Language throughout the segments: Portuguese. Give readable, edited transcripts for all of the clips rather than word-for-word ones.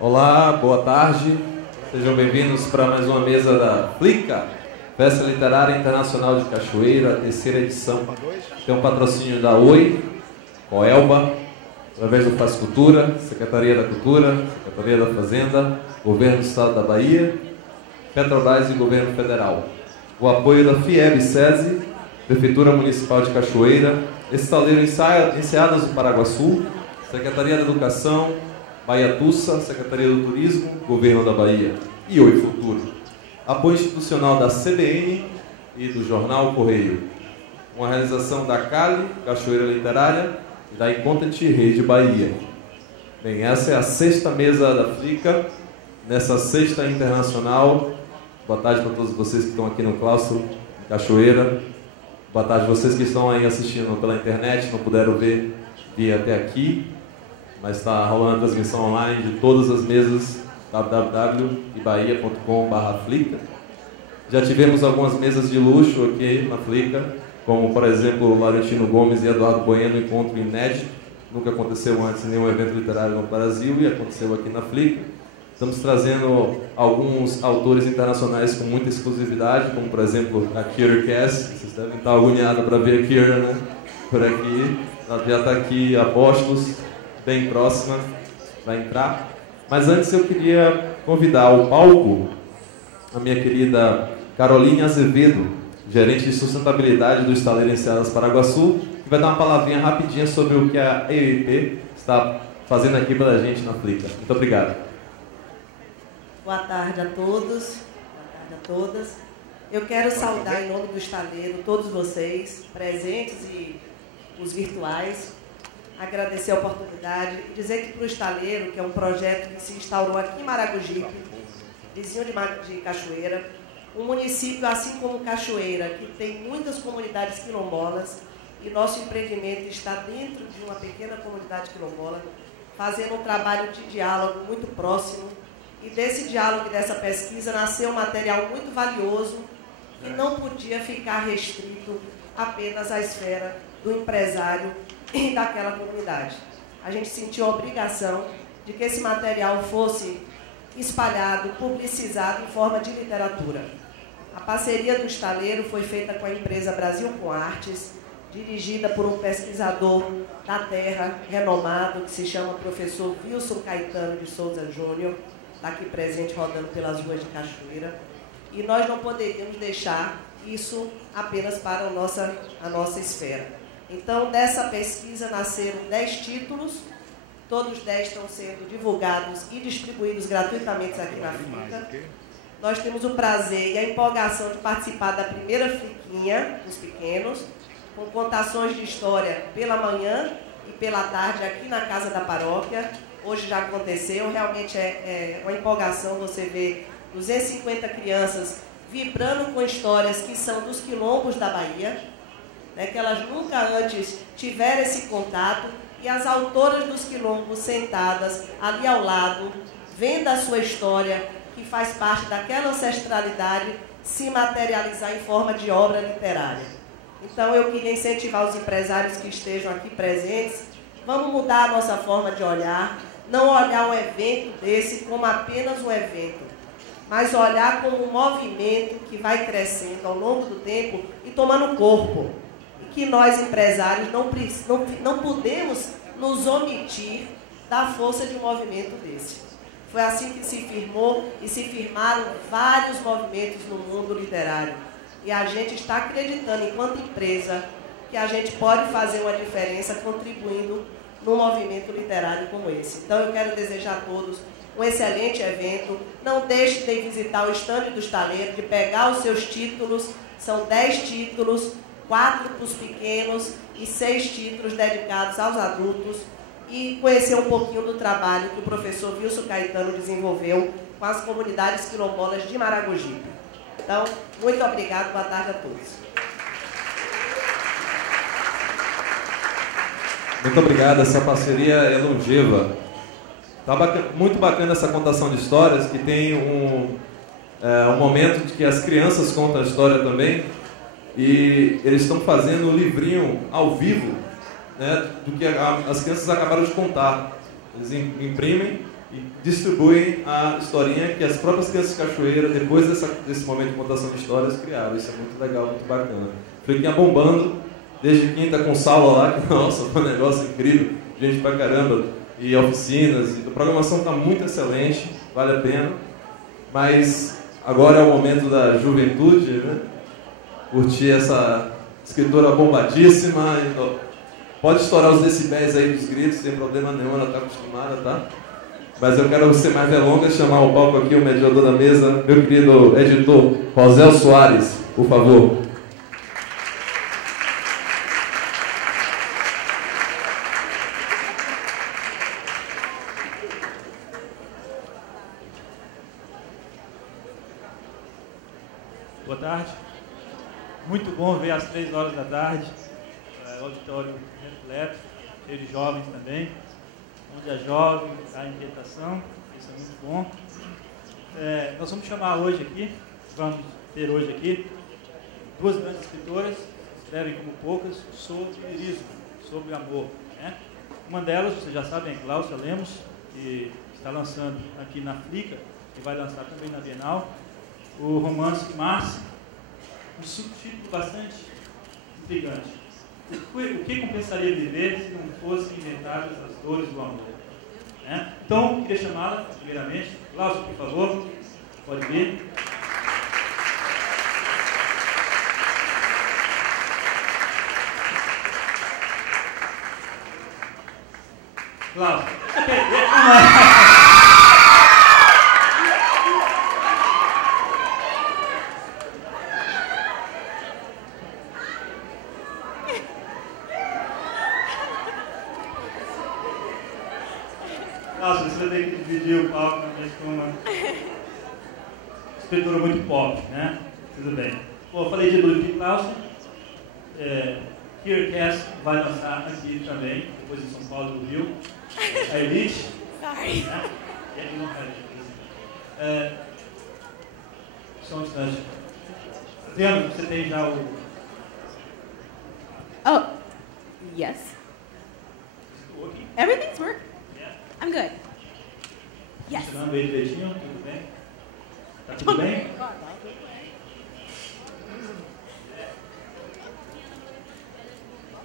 Olá, boa tarde. Sejam bem-vindos para mais uma mesa da FLICA, Festa Literária Internacional de Cachoeira, terceira edição. Tem um patrocínio da Oi, Coelba, através do Faz Cultura, Secretaria da Cultura, Secretaria da Fazenda, Governo do Estado da Bahia, Petrobras e Governo Federal. O apoio da FIEB-SESI, Prefeitura Municipal de Cachoeira, Estaleiro Enseadas do Paraguaçu, Secretaria da Educação, Bahia Tussa, Secretaria do Turismo, Governo da Bahia e Oi Futuro. Apoio institucional da CBN e do Jornal Correio. Uma realização da CALI, Cachoeira Literária, e da Incontent Rede Bahia. Bem, essa é a sexta mesa da FLICA, nessa sexta internacional. Boa tarde para todos vocês que estão aqui no claustro de Cachoeira. Boa tarde a vocês que estão aí assistindo pela internet, não puderam vir até aqui, mas está rolando a transmissão online de todas as mesas, www.bahia.com/flica. Já tivemos algumas mesas de luxo aqui na FLICA, como, por exemplo, Laurentino Gomes e Eduardo Bueno, encontro inédito. Nunca aconteceu antes em nenhum evento literário no Brasil e aconteceu aqui na FLICA. Estamos trazendo alguns autores internacionais com muita exclusividade, como, por exemplo, a Kira Cass. Vocês devem estar agoniados para ver a Kira, né? Por aqui. Ela já está aqui, Apóstolos, bem próxima, vai entrar. Mas antes eu queria convidar ao palco a minha querida Caroline Azevedo, gerente de sustentabilidade do Estaleiro Enseadas Paraguaçu, que vai dar uma palavrinha rapidinha sobre o que a EIP está fazendo aqui para a gente na FLICA. Muito obrigado. Boa tarde a todos, boa tarde a todas. Eu quero saudar em nome do Estaleiro todos vocês, presentes e os virtuais, agradecer a oportunidade e dizer que para o Estaleiro, que é um projeto que se instaurou aqui em Maragogipe, vizinho de Cachoeira, um município assim como Cachoeira, que tem muitas comunidades quilombolas, e nosso empreendimento está dentro de uma pequena comunidade quilombola, fazendo um trabalho de diálogo muito próximo. E desse diálogo e dessa pesquisa nasceu um material muito valioso que não podia ficar restrito apenas à esfera do empresário e daquela comunidade. A gente sentiu a obrigação de que esse material fosse espalhado, publicizado em forma de literatura. A parceria do Estaleiro foi feita com a empresa Brasil com Artes, dirigida por um pesquisador da terra renomado, que se chama professor Wilson Caetano de Souza Júnior, está aqui presente rodando pelas ruas de Cachoeira, e nós não poderíamos deixar isso apenas para a nossa esfera. Então, dessa pesquisa nasceram 10 títulos, todos 10 estão sendo divulgados e distribuídos gratuitamente aqui na FLICA. Nós temos o prazer e a empolgação de participar da primeira Fliquinha dos pequenos, com contações de história pela manhã e pela tarde aqui na Casa da Paróquia. Hoje já aconteceu, realmente é uma empolgação você ver 250 crianças vibrando com histórias que são dos quilombos da Bahia, né, que elas nunca antes tiveram esse contato, e as autoras dos quilombos sentadas ali ao lado, vendo a sua história, que faz parte daquela ancestralidade, se materializar em forma de obra literária. Então eu queria incentivar os empresários que estejam aqui presentes, vamos mudar a nossa forma de olhar, não olhar um evento desse como apenas um evento, mas olhar como um movimento que vai crescendo ao longo do tempo e tomando corpo. E que nós, empresários, não podemos nos omitir da força de um movimento desse. Foi assim que se firmou e se firmaram vários movimentos no mundo literário. E a gente está acreditando, enquanto empresa, que a gente pode fazer uma diferença contribuindo num movimento literário como esse. Então eu quero desejar a todos um excelente evento. Não deixe de visitar o estande do Estaleiro, de pegar os seus títulos. São 10 títulos, 4 para os pequenos e 6 títulos dedicados aos adultos. E conhecer um pouquinho do trabalho que o professor Wilson Caetano desenvolveu com as comunidades quilombolas de Maragogipe. Então, muito obrigado, boa tarde a todos. Muito obrigado, essa parceria é longeva. Tá muito bacana essa contação de histórias, que tem um momento de que as crianças contam a história também, e eles estão fazendo um livrinho ao vivo, né, do que as crianças acabaram de contar. Eles imprimem e distribuem a historinha que as próprias crianças de Cachoeira, depois desse momento de contação de histórias, criaram. Isso é muito legal, muito bacana. Fliquinha bombando, desde quinta com Saulo lá, que nossa, foi um negócio incrível, gente pra caramba, e oficinas, e a programação está muito excelente, vale a pena, mas agora é o momento da juventude, né? Curtir essa escritora bombadíssima, pode estourar os decibéis aí dos gritos, sem problema nenhum, ela está acostumada, tá? Mas eu quero ser mais delongas, chamar ao palco aqui o mediador da mesa, meu querido editor Rosel Soares, por favor. Boa tarde. Muito bom ver às 3 horas da tarde, auditório repleto, cheio de jovens também, onde é jovem, há inquietação, isso é muito bom. Nós vamos ter hoje aqui, duas grandes escritoras, escrevem como poucas, sobre lirismo, sobre amor. Né? Uma delas, vocês já sabem, é Cláudia Lemos, que está lançando aqui na Flica, e vai lançar também na Bienal, o romance Márcia, um subtítulo bastante intrigante. O que compensaria viver se não fossem inventadas as dores do amor? Né? Então, queria chamá-la, primeiramente. Cláudia, por favor, pode vir. Cláudia. Nossa, você vai ter que dividir o palco com uma escritora muito pop, né? Tudo bem. Bom, eu falei de Ludwig Clausen. Kirkcast vai lançar aqui também, depois em São Paulo e do Rio. A Elite. Sorry. Né? Só um instante. Adriano, você tem já o... Oh, yes. Everything's working. I'm good. Yes. Funcionando bem direitinho? Tudo bem? Tá tudo bem?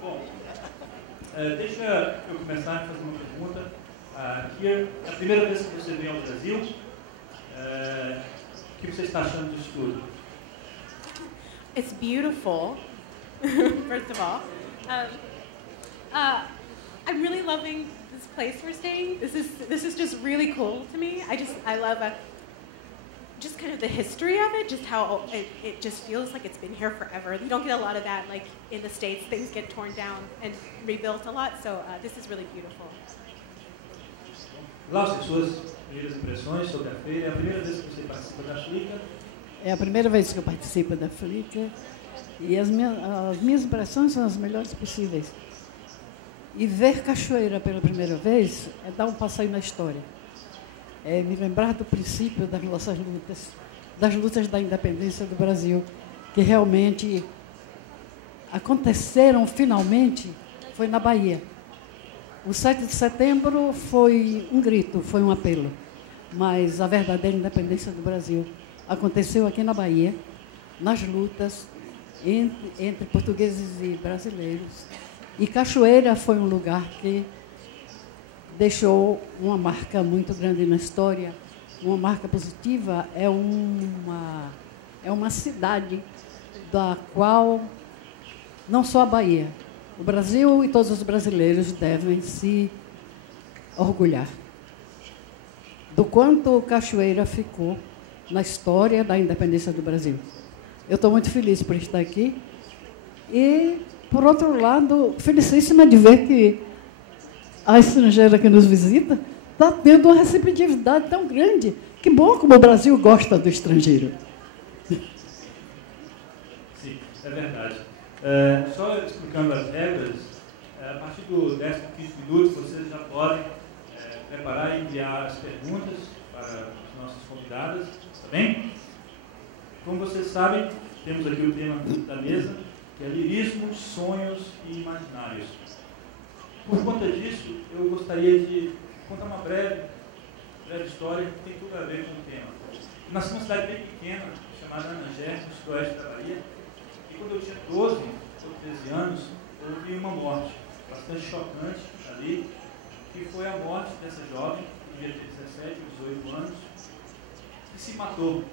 Bom, deixa eu começar a fazer uma pergunta. Kier, é a primeira vez que você vem ao Brasil. O que você está achando disso tudo? It's beautiful, first of all. I'm really loving this place we're staying. This is just really cool to me. I love just kind of the history of it, just how it just feels like it's been here forever. You don't get a lot of that, like in the States, things get torn down and rebuilt a lot, so this is really beautiful. Glaucia, suas primeiras impressões sobre a feira? É a primeira vez que você participa da Flica? É a primeira vez que eu participo da Flica e as minhas impressões são as melhores possíveis. E ver Cachoeira pela primeira vez é dar um passeio na história. É me lembrar do princípio das nossas lutas, das lutas da independência do Brasil, que realmente aconteceram finalmente, foi na Bahia. O 7 de setembro foi um grito, foi um apelo, mas a verdadeira independência do Brasil aconteceu aqui na Bahia, nas lutas entre portugueses e brasileiros. E Cachoeira foi um lugar que deixou uma marca muito grande na história, uma marca positiva. É uma cidade da qual não só a Bahia, o Brasil e todos os brasileiros devem se orgulhar do quanto Cachoeira ficou na história da independência do Brasil. Eu estou muito feliz por estar aqui e, por outro lado, felicíssima de ver que a estrangeira que nos visita está tendo uma receptividade tão grande. Que bom como o Brasil gosta do estrangeiro. Sim, é verdade. Só explicando as regras, a partir do 15º minuto, vocês já podem preparar e enviar as perguntas para as nossas convidadas, tá bem? Como vocês sabem, temos aqui o tema da mesa, que é lirismo, sonhos e imaginários. Por conta disso, eu gostaria de contar uma breve breve história que tem tudo a ver com o tema. Eu nasci numa cidade bem pequena, chamada Anangé, no sudoeste da Bahia, e quando eu tinha 12 ou 13 anos, houve uma morte bastante chocante ali, que foi a morte dessa jovem, que devia ter 17, 18 anos, que se matou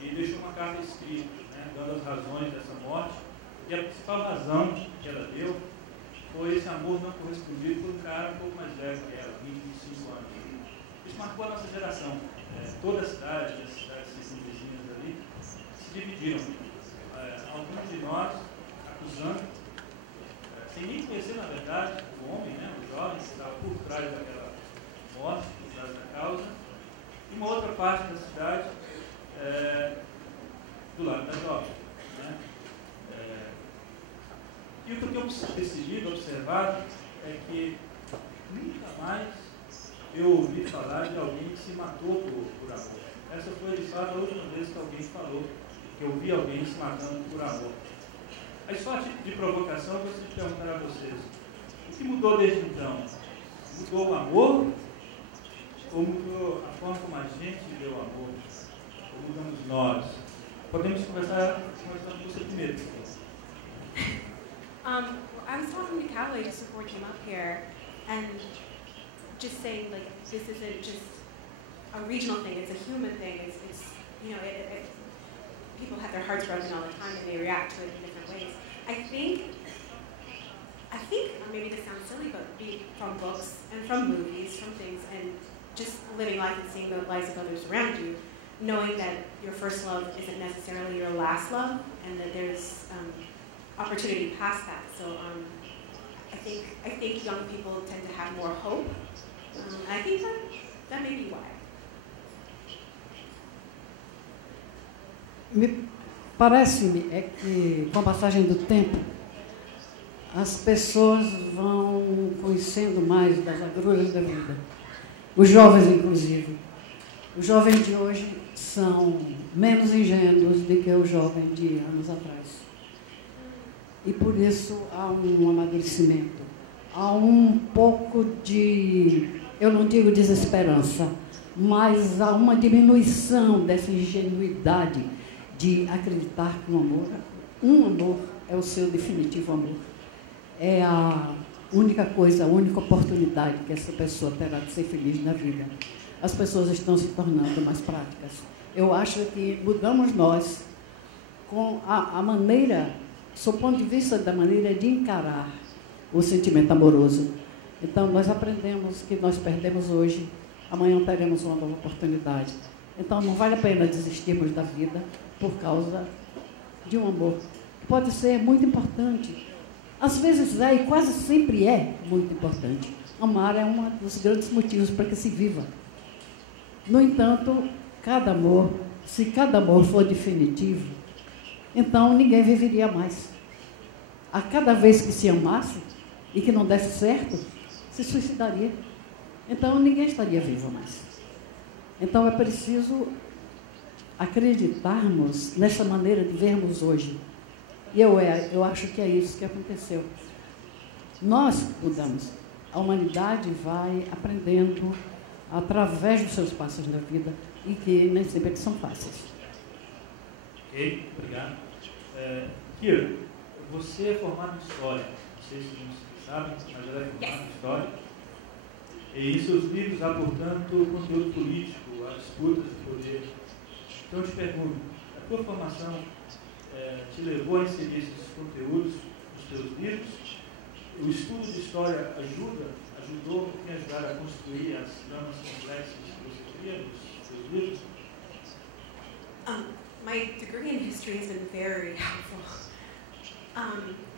e deixou uma carta escrita, né, dando as razões dessa morte, e a principal razão que ela deu foi esse amor não correspondido por um cara um pouco mais velho que ela, 20, 25 anos. Isso marcou a nossa geração. Toda a cidade, as cidades vizinhas ali, se dividiram. Alguns de nós acusando, sem nem conhecer, na verdade, o homem, né, o jovem, que estava por trás daquela morte, por trás da causa, e uma outra parte da cidade do lado da jovem. Né? E o que eu tenho decidido, observado, é que nunca mais eu ouvi falar de alguém que se matou por amor. Essa foi, de fato, a última vez que alguém falou, que eu vi alguém se matando por amor. Aí, só a título de provocação, eu gostaria de perguntar a vocês: o que mudou desde então? Mudou o amor? Ou mudou a forma como a gente vê o amor? Ou mudamos nós? Podemos conversar com você primeiro. I was talking to Callie just before we came up here, and just saying, like, this isn't just a regional thing, it's a human thing. It's you know, people have their hearts broken all the time and they react to it in different ways. I think, maybe this sounds silly, but from books and from movies, from things, and just living life and seeing the lives of others around you, knowing that your first love isn't necessarily your last love, and that there's opportunity past that. So I think young people tend to have more hope. I think that may be why. Parece-me que, com a passagem do tempo, as pessoas vão conhecendo mais das agrulhas da vida. Os jovens, inclusive. Os jovens de hoje são menos ingênuos do que o jovem de anos atrás. E por isso há um amadurecimento, há um pouco de, eu não digo desesperança, mas há uma diminuição dessa ingenuidade de acreditar que um amor é o seu definitivo amor. É a única coisa, a única oportunidade que essa pessoa terá de ser feliz na vida. As pessoas estão se tornando mais práticas. Eu acho que mudamos nós com a maneira, sob o ponto de vista da maneira de encarar o sentimento amoroso. Então, nós aprendemos que nós perdemos hoje, amanhã teremos uma nova oportunidade. Então, não vale a pena desistirmos da vida por causa de um amor, que pode ser muito importante. Às vezes é, e quase sempre é, muito importante. Amar é um dos grandes motivos para que se viva. No entanto, se cada amor for definitivo, então ninguém viveria mais. A cada vez que se amasse e que não desse certo, se suicidaria. Então ninguém estaria vivo mais. Então é preciso acreditarmos nessa maneira de vermos hoje. E eu acho que é isso que aconteceu. Nós mudamos. A humanidade vai aprendendo através dos seus passos na vida e que nem sempre são fáceis. Ok, obrigado. Kira, você é formado em História. Não sei se vocês sabem, mas ela é formada em História. E em seus livros há, portanto, conteúdo político, há disputas de poder. Então eu te pergunto, a tua formação te levou a inserir esses conteúdos nos teus livros? O estudo de História ajudou a ajudar a construir as tramas complexas que você cria nos teus livros? My degree in history has been very helpful.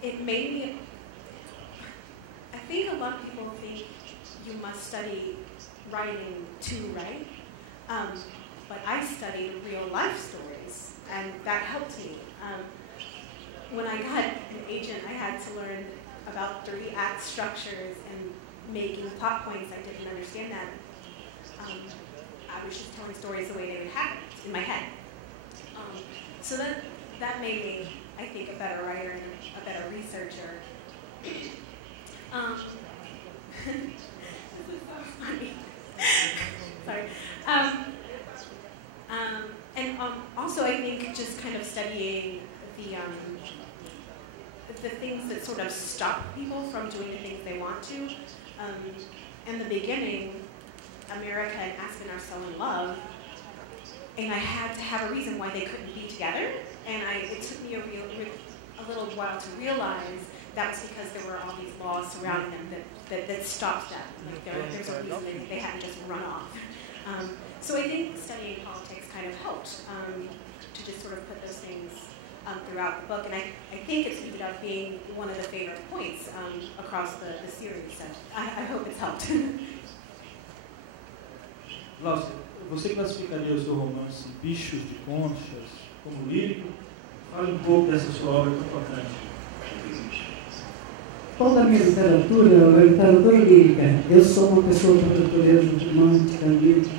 It made me, I think a lot of people think you must study writing to write, but I studied real life stories, and that helped me. When I got an agent, I had to learn about 3-act structures and making plot points. I didn't understand that. I was just telling stories the way they would happen in my head. So that made me, I think, a better writer and a better researcher. This is so funny. Sorry. And also, I think just kind of studying the things that sort of stop people from doing the things they want to. In the beginning, America and Aspen are so in love, and I had to have a reason why they couldn't be together. And it took me a little while to realize that was because there were all these laws surrounding them that stopped them. Like there's a reason they hadn't just run off. So I think studying politics kind of helped to just sort of put those things throughout the book. And I think it's ended up being one of the favorite points across the series. So I hope it's helped. Glaucia, você classificaria o seu romance Bichos de Conchas como lírico? Fale pouco dessa sua obra tão importante. Toda a minha literatura é uma literatura lírica. Eu sou uma pessoa de natureza romântica, lírica.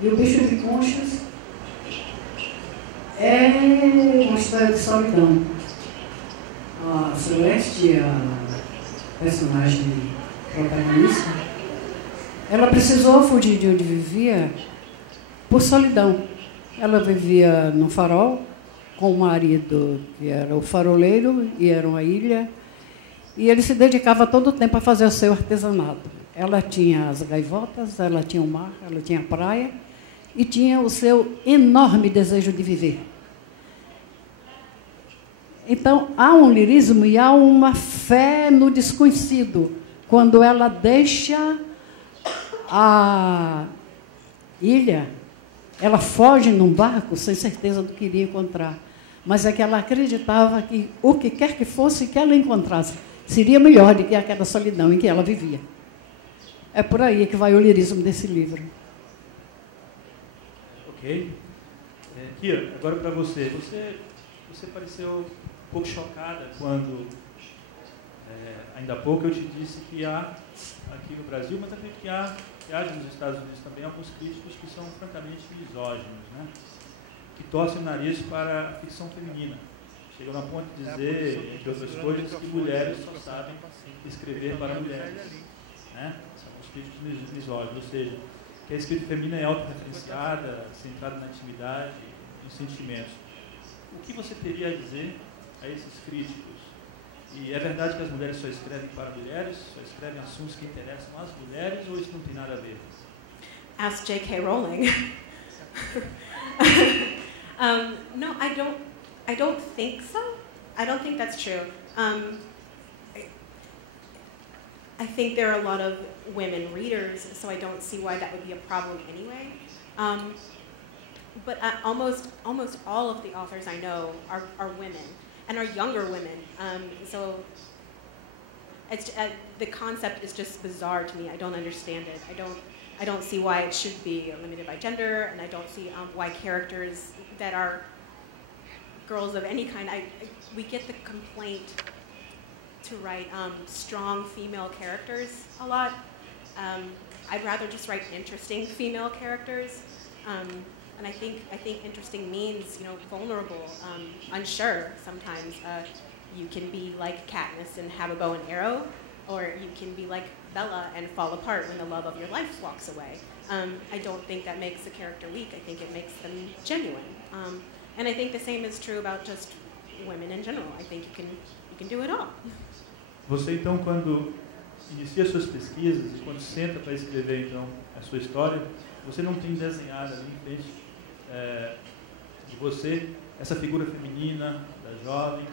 E o Bicho de Conchas é uma história de solidão. A Celeste, a personagem protagonista, ela precisou fugir de onde vivia por solidão. Ela vivia no farol com o marido, que era o faroleiro, e era uma ilha, e ele se dedicava todo o tempo a fazer o seu artesanato. Ela tinha as gaivotas, ela tinha o mar, ela tinha a praia, e tinha o seu enorme desejo de viver. Então, há um lirismo e há uma fé no desconhecido, quando ela deixa a ilha, ela foge num barco sem certeza do que iria encontrar. Mas é que ela acreditava que o que quer que fosse que ela encontrasse seria melhor do que aquela solidão em que ela vivia. É por aí que vai o lirismo desse livro. Ok. Kira, agora para você. Você pareceu um pouco chocada quando, ainda há pouco, eu te disse que há aqui no Brasil, mas também que há nos Estados Unidos também, alguns críticos que são francamente misóginos, né? Que torcem o nariz para a ficção feminina. Chegam a ponto de dizer, entre outras coisas, que mulheres só sabem escrever para mulheres. Né? São os críticos misóginos, ou seja, que a escrita feminina é autorreferenciada, centrada na intimidade e nos sentimentos. O que você teria a dizer a esses críticos? E é verdade que as mulheres só escrevem para mulheres, só escrevem assuntos que interessam às mulheres, ou isso não tem nada a ver? Ask J.K. Rowling. No, I don't think so. I don't think that's true. I think there are a lot of women readers, so I don't see why that would be a problem anyway. But almost all of the authors I know are women, and are younger women. So it's, the concept is just bizarre to me. I don't understand it. I don't see why it should be limited by gender, and I don't see why characters that are girls of any kind. We get the complaint to write strong female characters a lot. I'd rather just write interesting female characters. And I think interesting means, vulnerable, unsure sometimes. You can be like Katniss and have a bow and arrow, or you can be like Bella and fall apart when the love of your life walks away. I don't think that makes a character weak. I think it makes them genuine. And I think the same is true about just women in general. I think you can do it all. Você, então, quando inicia suas pesquisas e quando senta para escrever, então, a sua história, você não tem desenhado ali em frente de você essa figura feminina, da jovem,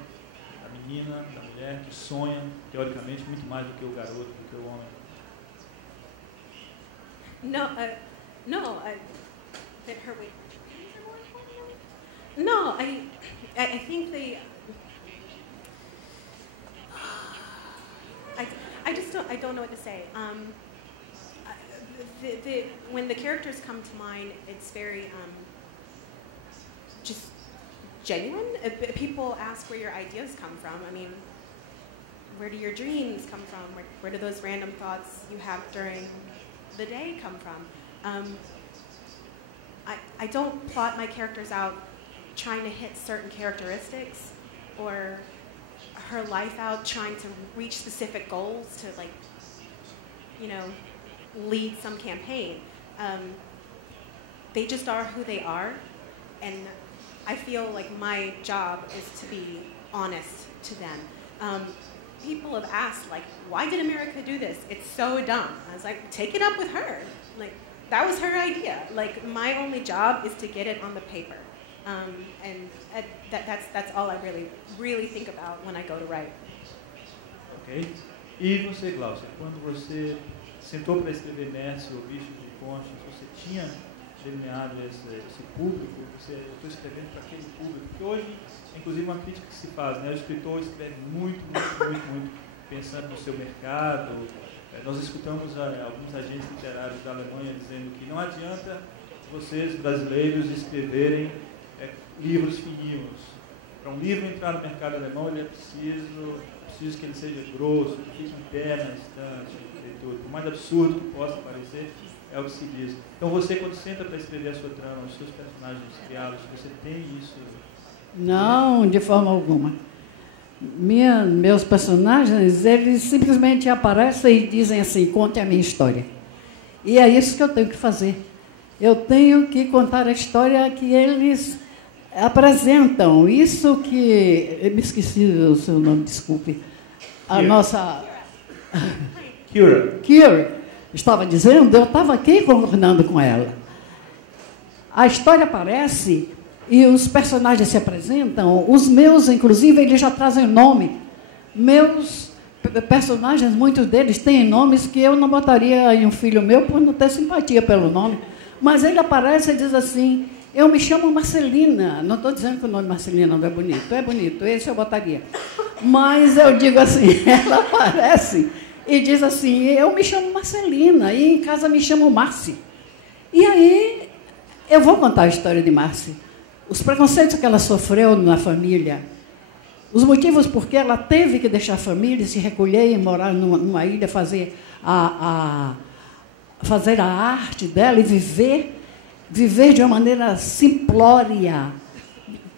da menina, da mulher, que sonha, teoricamente, muito mais do que o garoto, do que o homem? No, I think I don't know what to say. When the characters come to mind, it's very just genuine. People ask where your ideas come from. I mean, where do your dreams come from? Where do those random thoughts you have during the day come from? I don't plot my characters out trying to hit certain characteristics or her life out trying to reach specific goals to, lead some campaign. they just are who they are, and I feel like my job is to be honest to them. People have asked, like, why did America do this? It's so dumb. I was like, take it up with her. Like, that was her idea. Like, my only job is to get it on the paper. And that's all I really think about when I go to write. Ok. E você, Glaucia, quando você sentou para escrever Mercy, o Bicho de Conchas, você tinha delineado esse público? Você estou escrevendo para aquele público? Porque hoje, inclusive, uma crítica que se faz, né? O escritor escreve muito, pensando no seu mercado. Nós escutamos alguns agentes literários da Alemanha dizendo que não adianta vocês, brasileiros, escreverem livros fininhos. Para um livro entrar no mercado alemão, ele é preciso que ele seja grosso, que fique em pé na estante, tudo. Por mais absurdo que possa parecer, é o que se diz. Então você, quando senta para escrever a sua trama, os seus personagens criados, você tem isso? Não, de forma alguma. Meus personagens, eles simplesmente aparecem e dizem assim, conte a minha história. E é isso que eu tenho que fazer. Eu tenho que contar a história que eles apresentam. Isso que... Eu me esqueci o seu nome, desculpe. A nossa... Kira estava dizendo, eu estava aqui concordando com ela. A história aparece e os personagens se apresentam. Os meus, inclusive, eles já trazem nome. Meus personagens, muitos deles têm nomes que eu não botaria em um filho meu por não ter simpatia pelo nome. Mas ele aparece e diz assim, eu me chamo Marcelina. Não estou dizendo que o nome Marcelina não é bonito, esse eu botaria. Mas eu digo assim, ela aparece e diz assim, eu me chamo Marcelina, e em casa me chamo Marci. E aí, eu vou contar a história de Marci. Os preconceitos que ela sofreu na família, os motivos por que ela teve que deixar a família, se recolher e morar numa ilha, fazer a arte dela e viver de uma maneira simplória,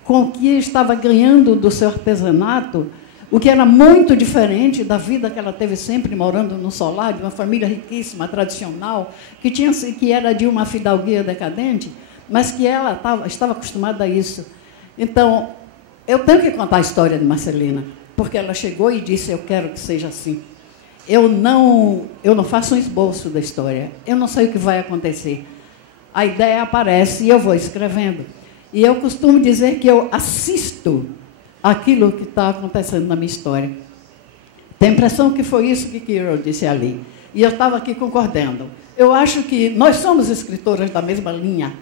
com o que estava ganhando do seu artesanato, o que era muito diferente da vida que ela teve sempre morando no solar, de uma família riquíssima, tradicional, que era de uma fidalguia decadente, mas que ela estava acostumada a isso. Então, eu tenho que contar a história de Marcelina, porque ela chegou e disse, eu quero que seja assim. Eu não faço um esboço da história, eu não sei o que vai acontecer. A ideia aparece e eu vou escrevendo. E eu costumo dizer que eu assisto aquilo que está acontecendo na minha história. Tenho a impressão que foi isso que Kira disse ali. E eu estava aqui concordando. Eu acho que nós somos escritoras da mesma linha.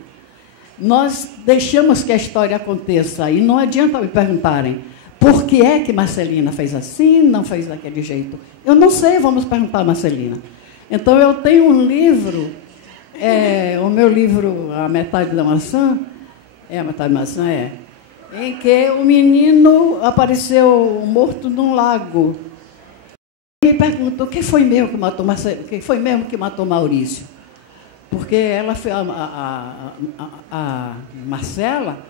Nós deixamos que a história aconteça. E não adianta me perguntarem por que é que Marcelina fez assim, não fez daquele jeito. Eu não sei, vamos perguntar a Marcelina. Então, eu tenho um livro, o meu livro, A Metade da Maçã, A Metade da Maçã, em que o menino apareceu morto num lago. E me perguntou, quem foi mesmo que matou Maurício? Porque ela, a Marcela,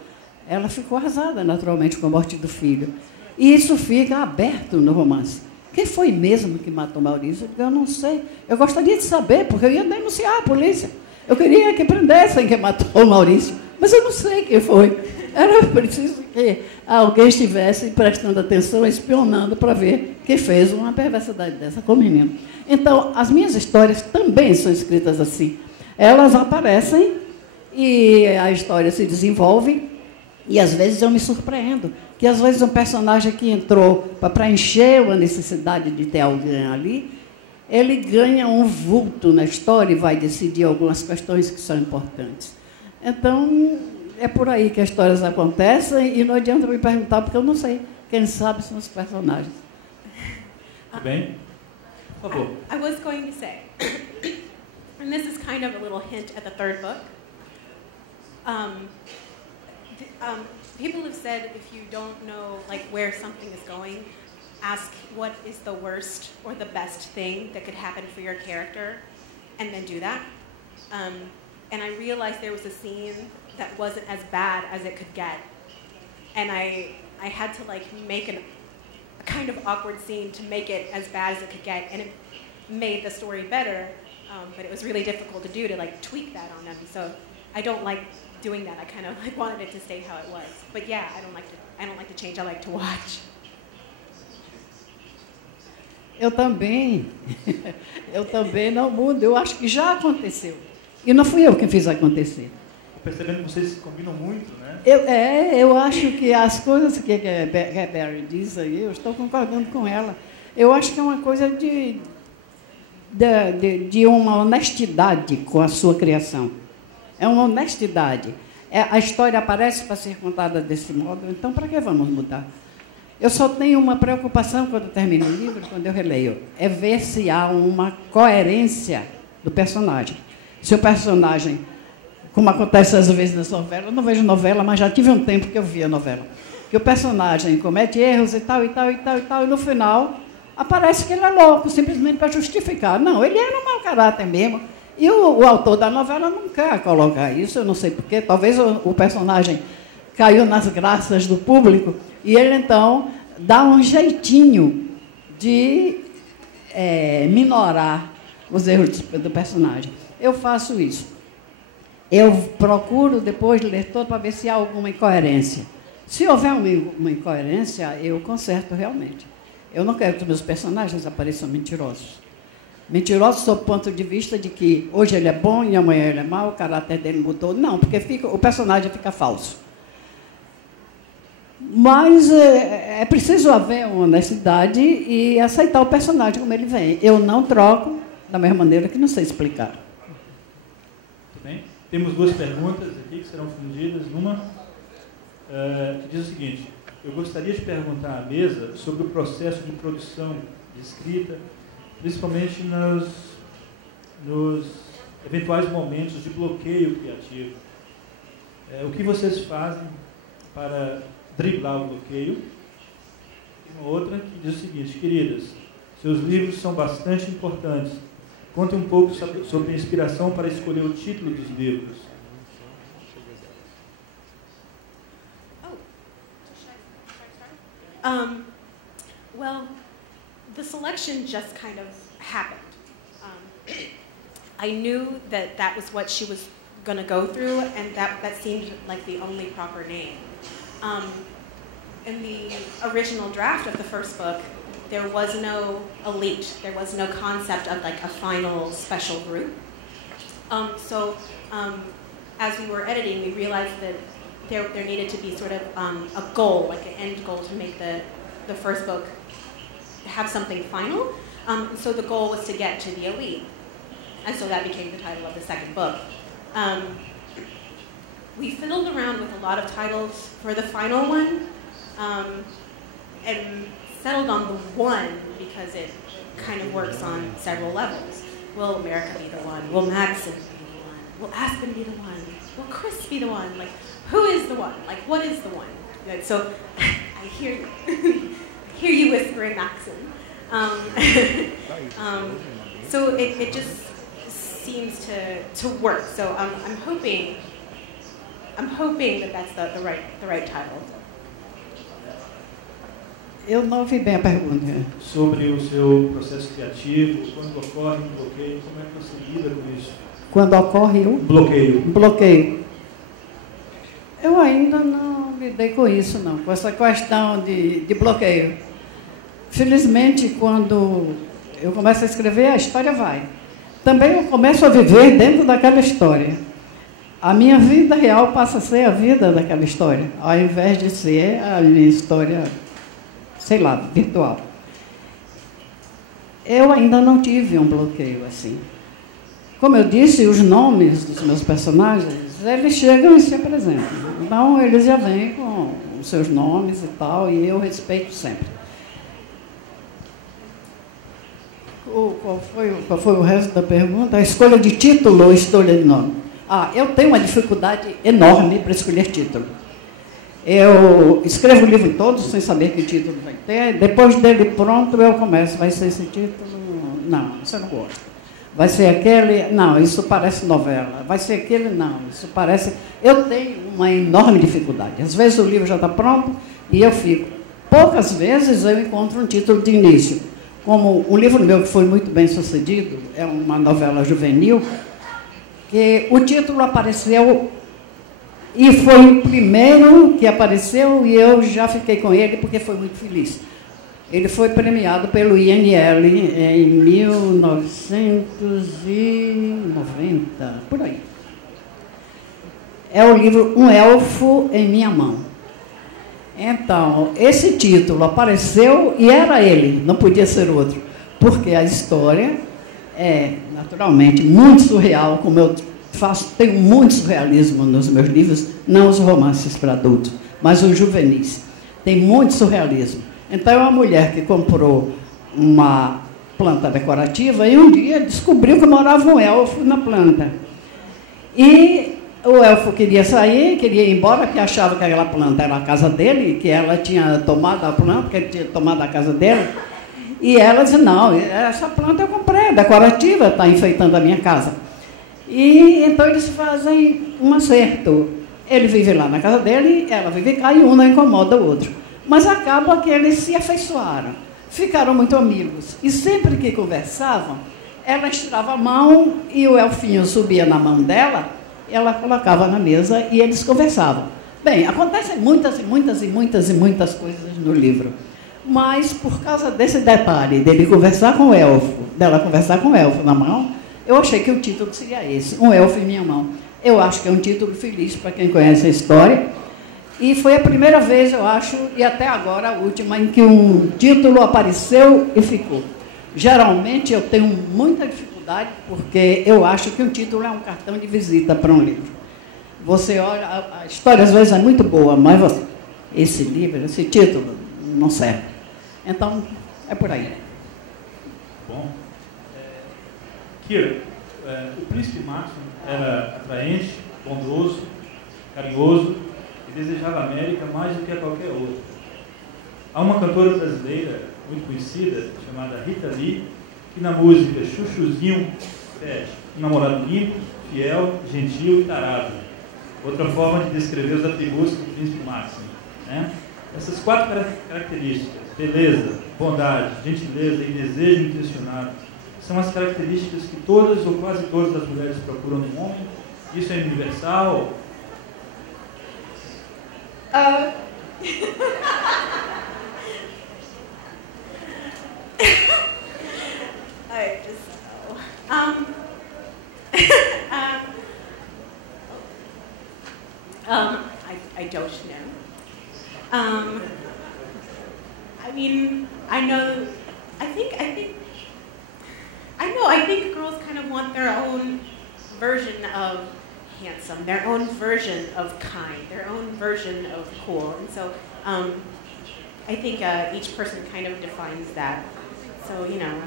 ela ficou arrasada, naturalmente, com a morte do filho. E isso fica aberto no romance. Quem foi mesmo que matou Maurício? Eu não sei. Eu gostaria de saber, porque eu ia denunciar a polícia. Eu queria que prendessem quem matou Maurício, mas eu não sei quem foi. Era preciso que alguém estivesse prestando atenção, espionando para ver quem fez uma perversidade dessa com o menino. Então, as minhas histórias também são escritas assim. Elas aparecem e a história se desenvolve e, às vezes, eu me surpreendo. Que, às vezes, um personagem que entrou para preencher uma necessidade de ter alguém ali, ele ganha um vulto na história e vai decidir algumas questões que são importantes. Então, é por aí que as histórias acontecem e não adianta me perguntar, porque eu não sei. Quem sabe são os personagens. Tudo bem? Por favor. I was going to say, and this is kind of a little hint at the third book. People have said if you don't know where something is going, ask what is the worst or the best thing that could happen for your character, and then do that. And I realized there was a scene that wasn't as bad as it could get, and I had to make a kind of awkward scene to make it as bad as it could get, and it made the story better. but it was really difficult to do, to like tweak that on them. So I don't like doing that. I kind of like wanted it to stay how it was. But yeah, I don't like to change. I like to watch. Eu também não mudo. Eu acho que já aconteceu. E não fui eu quem fiz acontecer. Percebendo que vocês se combinam muito, né? Eu acho que as coisas que a Barry diz aí, eu estou concordando com ela. Eu acho que é uma coisa de uma honestidade com a sua criação. É uma honestidade. A história aparece para ser contada desse modo, então para que vamos mudar? Eu só tenho uma preocupação quando eu termino o livro, quando eu releio, é ver se há uma coerência do personagem. Se o personagem, como acontece às vezes nas novelas, eu não vejo novela, mas já tive um tempo que eu via novela, que o personagem comete erros e tal, e no final aparece que ele é louco, simplesmente para justificar. Não, ele era um mau caráter mesmo. E o autor da novela não quer colocar isso, eu não sei porquê. Talvez o personagem caiu nas graças do público e ele, então, dá um jeitinho de minorar os erros do personagem. Eu faço isso. Eu procuro, depois de ler todo, para ver se há alguma incoerência. Se houver uma incoerência, eu conserto realmente. Eu não quero que os meus personagens apareçam mentirosos. Mentirosos sob o ponto de vista de que hoje ele é bom e amanhã ele é mau, o caráter dele mudou. Não, porque o personagem fica falso. Mas é preciso haver uma honestidade e aceitar o personagem como ele vem. Eu não troco da mesma maneira que não sei explicar. Muito bem. Temos duas perguntas aqui que serão fundidas. Uma que diz o seguinte: eu gostaria de perguntar à mesa sobre o processo de produção, de escrita, principalmente nos eventuais momentos de bloqueio criativo. O que vocês fazem para driblar o bloqueio? E uma outra que diz o seguinte: queridas, seus livros são bastante importantes. Conte um pouco sobre a inspiração para escolher o título dos livros. Well, the selection just kind of happened. I knew that was what she was going to go through, and that seemed like the only proper name. In the original draft of the first book, there was no elite. There was no concept of like a final special group. So as we were editing, we realized that there needed to be sort of a goal, like an end goal, to make the first book have something final. So the goal was to get to the elite. And so that became the title of the second book. We fiddled around with a lot of titles for the final one, and settled on the one because it kind of works on several levels. Will America be the one? Will Maxon be the one? Will Aspen be the one? Will Chris be the one? Like, who is the one? Like, what is the one? So I hear you. I hear you whispering Maxon. So it just seems to work. So I'm hoping that that's the right title. Eu não ouvi bem a pergunta. Sobre o seu processo criativo, quando ocorre um bloqueio, como é que você lida com isso? Quando ocorre um bloqueio. Eu ainda não lidei com isso, não, com essa questão de bloqueio. Felizmente, quando eu começo a escrever, a história vai. Também eu começo a viver dentro daquela história. A minha vida real passa a ser a vida daquela história, ao invés de ser a minha história, sei lá, virtual. Eu ainda não tive um bloqueio assim. Como eu disse, os nomes dos meus personagens, eles chegam e se apresentam. Então, eles já vêm com os seus nomes e tal, e eu respeito sempre. Qual foi o resto da pergunta? A escolha de título ou escolha de nome? Eu tenho uma dificuldade enorme para escolher título. Eu escrevo o livro todo sem saber que título vai ter. Depois dele pronto, eu começo. Vai ser esse título? Não, isso eu não gosto. Vai ser aquele? Não, isso parece novela. Vai ser aquele? Não, isso parece... Eu tenho uma enorme dificuldade. Às vezes o livro já está pronto e eu fico. Poucas vezes eu encontro um título de início. como um livro meu que foi muito bem sucedido, é uma novela juvenil, que o título apareceu e foi o primeiro que apareceu e eu já fiquei com ele porque foi muito feliz. Ele foi premiado pelo INL em 1990, por aí. É o livro Um Elfo em Minha Mão. Então, esse título apareceu e era ele, não podia ser outro, porque a história é, naturalmente, muito surreal, como eu tenho muito surrealismo nos meus livros, não os romances para adultos, mas os juvenis. Tem muito surrealismo. Então, é uma mulher que comprou uma planta decorativa e um dia descobriu que morava um elfo na planta. E o elfo queria sair, queria ir embora, porque achava que aquela planta era a casa dele, que ela tinha tomado a planta, que ele tinha tomado a casa dele. E ela disse, não, essa planta eu comprei, é decorativa, está enfeitando a minha casa. E então eles fazem um acerto. Ele vive lá na casa dele, ela vive cá e um não incomoda o outro. Mas acaba que eles se afeiçoaram, ficaram muito amigos. E sempre que conversavam, ela estirava a mão e o elfinho subia na mão dela, ela colocava na mesa e eles conversavam. Bem, acontecem muitas coisas no livro. Mas por causa desse detalhe, dele conversar com o elfo, dela conversar com o elfo na mão, eu achei que o título seria esse, Um Elfo em Minha Mão. Eu acho que é um título feliz para quem conhece a história. E foi a primeira vez, eu acho, e até agora a última, em que um título apareceu e ficou. Geralmente eu tenho muita dificuldade, porque eu acho que um título é um cartão de visita para um livro. Você olha, a história às vezes é muito boa, mas esse livro, esse título, não serve. Então, é por aí. Bom. Kira, o príncipe Máximo era atraente, bondoso, carinhoso e desejava a América mais do que a qualquer outra. Há uma cantora brasileira muito conhecida, chamada Rita Lee, que na música Chuchuzinho pede um namorado limpo, fiel, gentil e tarado. Outra forma de descrever os atributos do príncipe Máximo, né? Essas 4 características, beleza, bondade, gentileza e desejo intencionado, são as características que todas ou quase todas as mulheres procuram no homem. Isso é universal? I just I don't know. I mean, I think girls kind of want their own version of handsome, their own version of kind, their own version of cool. And so I think each person kind of defines that. So, you know,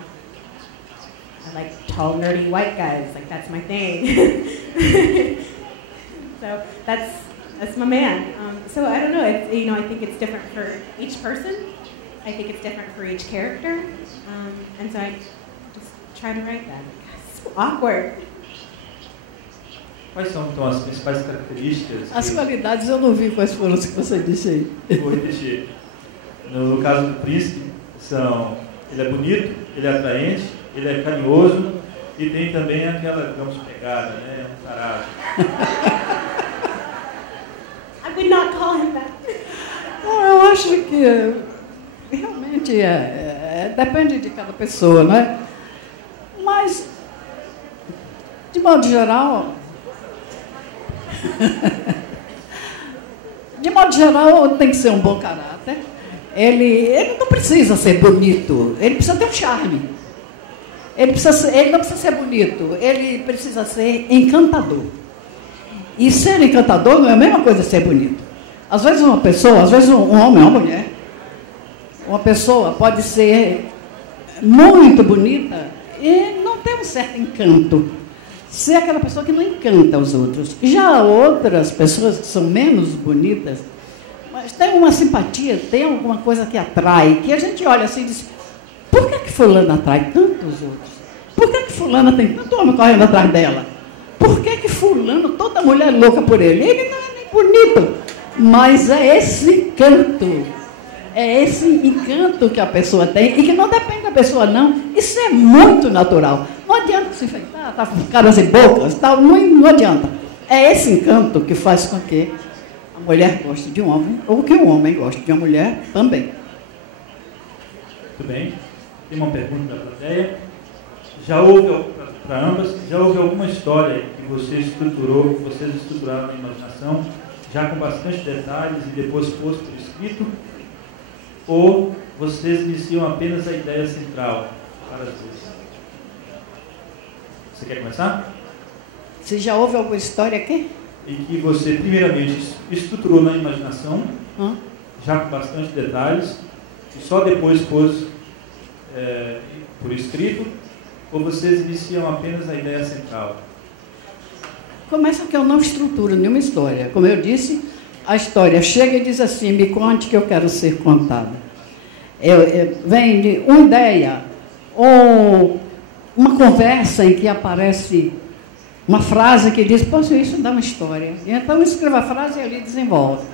I like tall, nerdy white guys. Like, that's my thing. So that's my man. So I don't know. I think it's different for each person. I think it's different for each character. And so I just try to write that. It's so awkward. Quais são, então, as principais características? As qualidades eu não vi quais foram as que você disse aí. Vou repetir. No caso do príncipe, ele é bonito, ele é atraente, ele é carinhoso e tem também aquela, digamos, pegada, né? Um tarado. I would not call him that. Não, eu acho que realmente depende de cada pessoa, né? Mas, de modo geral, tem que ser um bom caráter. Ele não precisa ser bonito, ele precisa ter um charme. Ele não precisa ser bonito, ele precisa ser encantador. E ser encantador não é a mesma coisa que ser bonito. Às vezes um homem ou uma mulher, uma pessoa pode ser muito bonita e não ter um certo encanto. Ser aquela pessoa que não encanta os outros. Já outras pessoas que são menos bonitas, mas tem uma simpatia, tem alguma coisa que atrai, que a gente olha assim e diz, por que fulana atrai tantos outros? Por que fulana tem tanto homem correndo atrás dela? Por que fulano, toda mulher louca por ele? Ele não é nem bonito, mas é esse encanto. É esse encanto que a pessoa tem e que não depende da pessoa, não. Isso é muito natural. Não adianta se enfeitar, tá com caras e bocas, tal, não adianta. É esse encanto que faz com que a mulher goste de um homem ou que o homem goste de uma mulher também. Muito bem. Tem uma pergunta da plateia. Já houve, para ambas, já houve alguma história que vocês estruturaram na imaginação, já com bastante detalhes e depois posto por escrito? Ou vocês iniciam apenas a ideia central para as duas? Você quer começar? Se já houve alguma história aqui? E que você, primeiramente, estruturou na imaginação, já com bastante detalhes, e só depois pôs por escrito, ou vocês iniciam apenas a ideia central? Começa que eu não estruturo nenhuma história. Como eu disse, a história chega e diz assim, me conte que eu quero ser contada. Vem de uma ideia, ou uma conversa em que aparece uma frase que diz, poxa, isso dá uma história. E então eu escrevo a frase e ali desenvolve.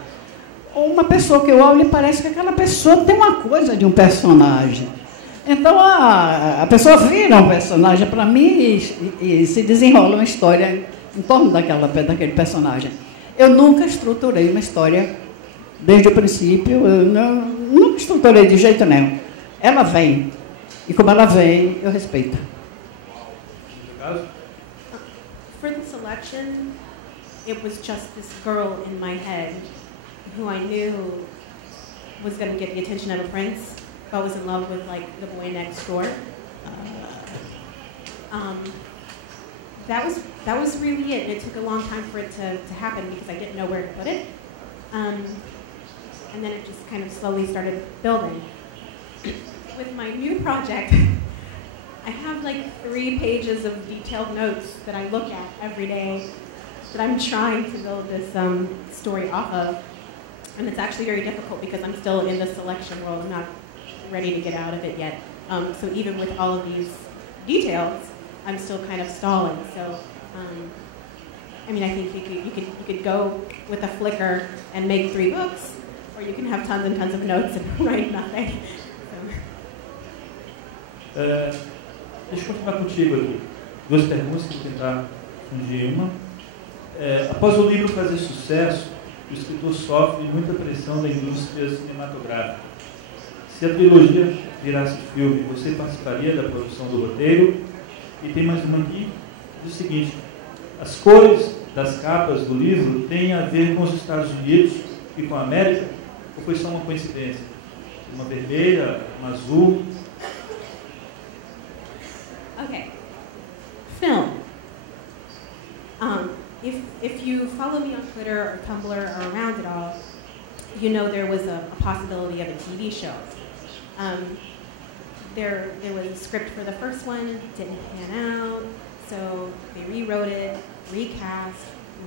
Ou uma pessoa que eu olho e parece que aquela pessoa tem uma coisa de um personagem. Então a pessoa vira um personagem para mim e se desenrola uma história em torno daquele personagem. Eu nunca estruturei uma história desde o princípio, eu nunca estruturei de jeito nenhum. Ela vem, e como ela vem, eu respeito. For the selection, it was just this girl in my head who I knew was going to get the attention of a prince. I was in love with, like, the boy next door. That was really it. And it took a long time for it to happen because I didn't know where to put it. And then it just kind of slowly started building. With my new project, I have like 3 pages of detailed notes that I look at every day that I'm trying to build this story off of. And it's actually very difficult because I'm still in the selection world. I'm not ready to get out of it yet. So even with all of these details, I'm still kind of stalling. So, I mean, I think you could go with a Flickr and make 3 books, or you can have tons and tons of notes and write nothing. Deixa eu continuar contigo aqui. 2 perguntas, vou tentar fundir uma. Após o livro fazer sucesso, o escritor sofre muita pressão da indústria cinematográfica. Se a trilogia virasse filme, você participaria da produção do roteiro? E tem mais uma aqui, diz o seguinte: as cores das capas do livro têm a ver com os Estados Unidos e com a América? Ou foi só uma coincidência? Uma vermelha, uma azul? Okay. Film. If you follow me on Twitter or Tumblr or around it all, you know there was a possibility of a TV show. There was a script for the first one, didn't pan out, so they rewrote it, recast,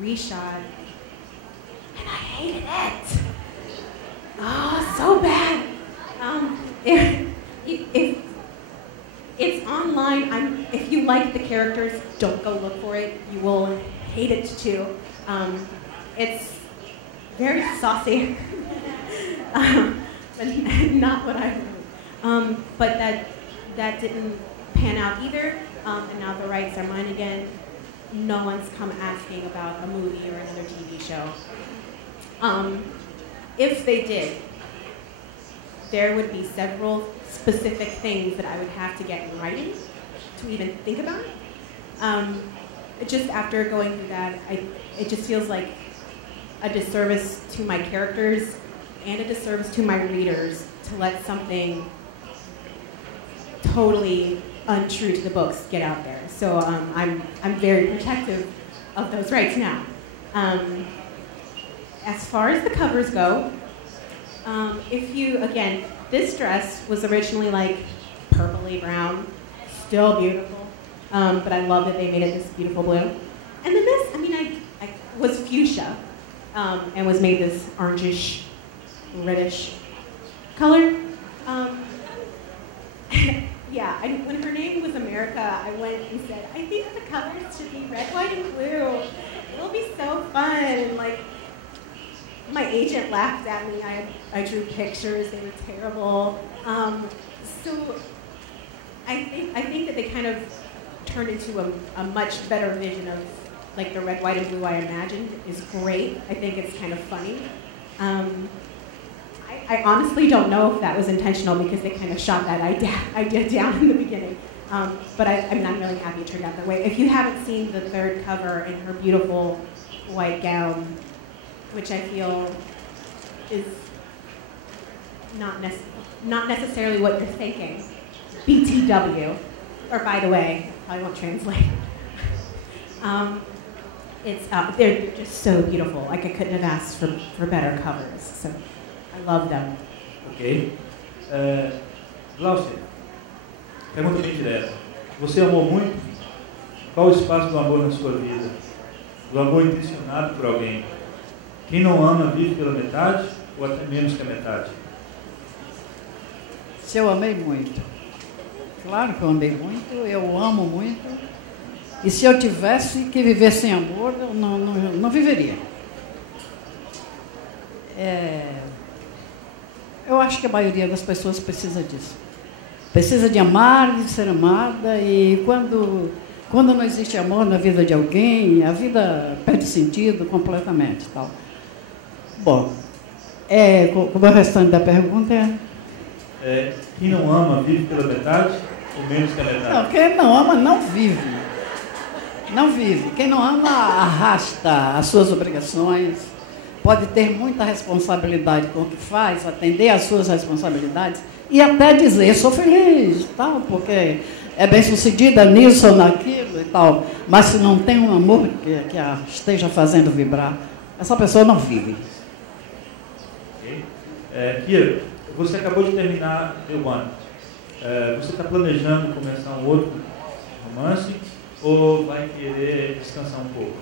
reshot, and I hated it. Oh, so bad. If it's online, if you like the characters, don't go look for it. You will hate it too. It's very saucy, but not what I wrote. But that didn't pan out either, and now the rights are mine again. No one's come asking about a movie or another TV show. If they did, there would be several specific things that I would have to get in writing to even think about it. Just after going through that, it just feels like a disservice to my characters and a disservice to my readers to let something totally untrue to the books get out there. So I'm very protective of those rights now. As far as the covers go, again, this dress was originally like purpley brown, still beautiful, but I love that they made it this beautiful blue. And then this, I was fuchsia, and was made this orangish, reddish color. Yeah, when her name was America, I went and said, I think the colors should be red, white, and blue. It'll be so fun. And like, my agent laughed at me. I drew pictures, they were terrible. So I think that they kind of turned into a much better vision of like the red, white, and blue I imagined is great. I think it's kind of funny. I honestly don't know if that was intentional because they kind of shot that idea down in the beginning. But I'm really happy it turned out that way. If you haven't seen the third cover in her beautiful white gown, which I feel is not necessarily what you're thinking, BTW, or by the way, I won't translate. They're just so beautiful. Like I couldn't have asked for better covers. So I love them. Ok. Glaucia, pergunta bem direta. Você amou muito? Qual o espaço do amor na sua vida? Do amor intencionado por alguém? Quem não ama vive pela metade ou até menos que a metade? Se eu amei muito. Claro que eu amei muito, eu amo muito. E se eu tivesse que viver sem amor, eu não viveria. Eu acho que a maioria das pessoas precisa disso. Precisa de amar, de ser amada. E quando não existe amor na vida de alguém, a vida perde sentido completamente. Tal. Bom, como é o restante da pergunta quem não ama vive pela metade ou menos que a metade? Não, quem não ama não vive. Não vive. Quem não ama arrasta as suas obrigações, pode ter muita responsabilidade com o que faz, atender às suas responsabilidades e até dizer, sou feliz, tal, porque é bem-sucedida nisso ou naquilo e tal. Mas se não tem um amor que a esteja fazendo vibrar, essa pessoa não vive. Okay. Kira, você acabou de terminar The One. Você está planejando começar um outro romance ou vai querer descansar um pouco?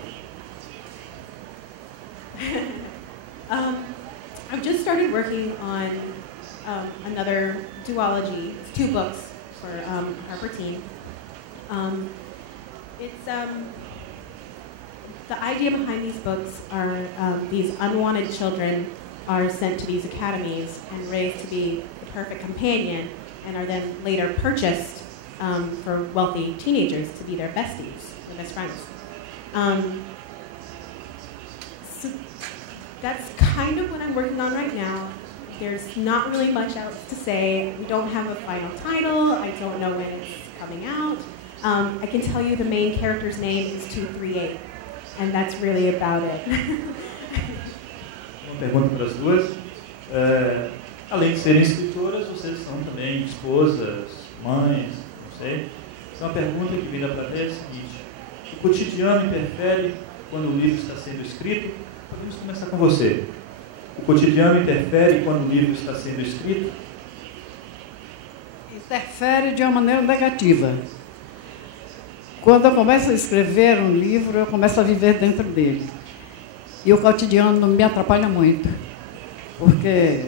I've just started working on another duology. It's 2 books for Harper Teen. The idea behind these books are these unwanted children are sent to these academies and raised to be the perfect companion and are then later purchased for wealthy teenagers to be their besties, their best friends. So that's kind of what I'm working on right now. There's not really much else to say. We don't have a final title. I don't know when it's coming out. I can tell you the main character's name is 238, and that's really about it. Uma pergunta para as duas. Além de serem escritoras, vocês são também esposas, mães, não sei. Então a pergunta que vem da plateia é a seguinte: o cotidiano interfere quando o livro está sendo escrito? Podemos começar com você. O cotidiano interfere quando o livro está sendo escrito? Interfere de uma maneira negativa. Quando eu começo a escrever um livro, eu começo a viver dentro dele. E o cotidiano me atrapalha muito. Porque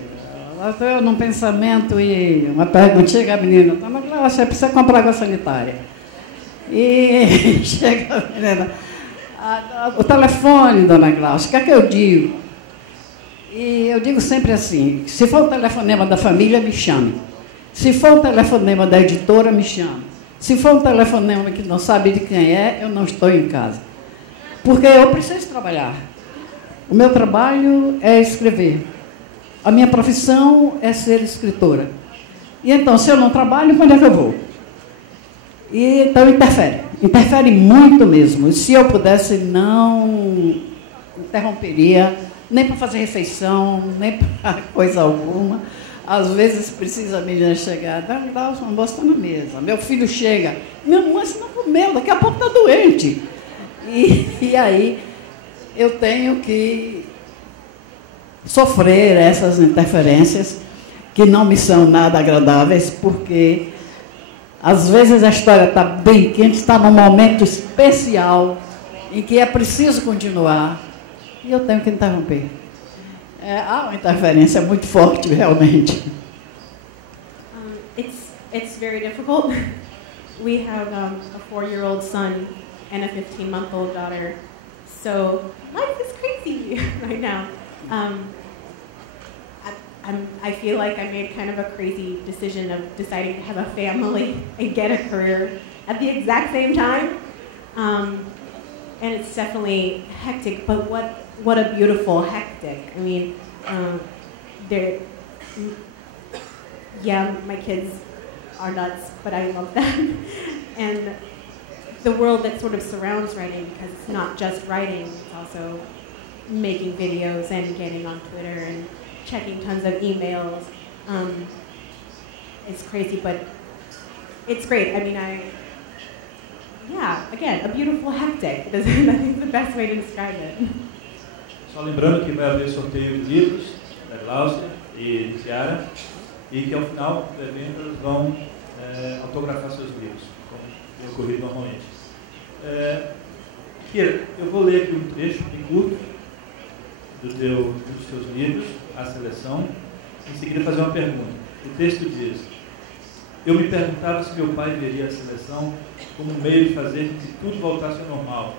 eu estou num pensamento e uma pergunta, chega a menina, mas você precisa comprar água sanitária. E chega a menina, o telefone, dona Glaucia, o que é que eu digo? E eu digo sempre assim, se for um telefonema da família, me chame. Se for um telefonema da editora, me chame. Se for um telefonema que não sabe de quem é, eu não estou em casa. Porque eu preciso trabalhar. O meu trabalho é escrever. A minha profissão é ser escritora. E então, se eu não trabalho, onde é que eu vou? E então interfere. Interfere muito mesmo. Se eu pudesse, não interromperia, nem para fazer refeição, nem para coisa alguma. Às vezes precisa a menina chegar, dá uma bosta na mesa. Meu filho chega, minha mãe, você não comeu, daqui a pouco está doente. E aí eu tenho que sofrer essas interferências que não me são nada agradáveis, porque às vezes a história está bem quente, está num momento especial em que é preciso continuar e eu tenho que interromper. Há uma interferência muito forte, realmente. It's very difficult. We have a 4-year-old son and a 15-month-old daughter, so life is crazy right now. I feel like I made kind of a crazy decision of deciding to have a family and get a career at the exact same time. And it's definitely hectic, but what a beautiful hectic. I mean, yeah, my kids are nuts, but I love them. And the world that sort of surrounds writing, because it's not just writing, it's also making videos and getting on Twitter and checking tons of emails. It's crazy, but it's great. I mean, again, a beautiful hectic. I think it's the best way to describe it. Só lembrando que vai haver sorteio de livros da Glaucia e de Chiara, e que ao final do evento eles vão autografar seus livros, como tem ocorrido normalmente. Kira, eu vou ler aqui um trecho bem curto dos seus livros, a seleção, em seguida fazer uma pergunta. O texto diz: eu me perguntava se meu pai veria a seleção como um meio de fazer com que tudo voltasse ao normal,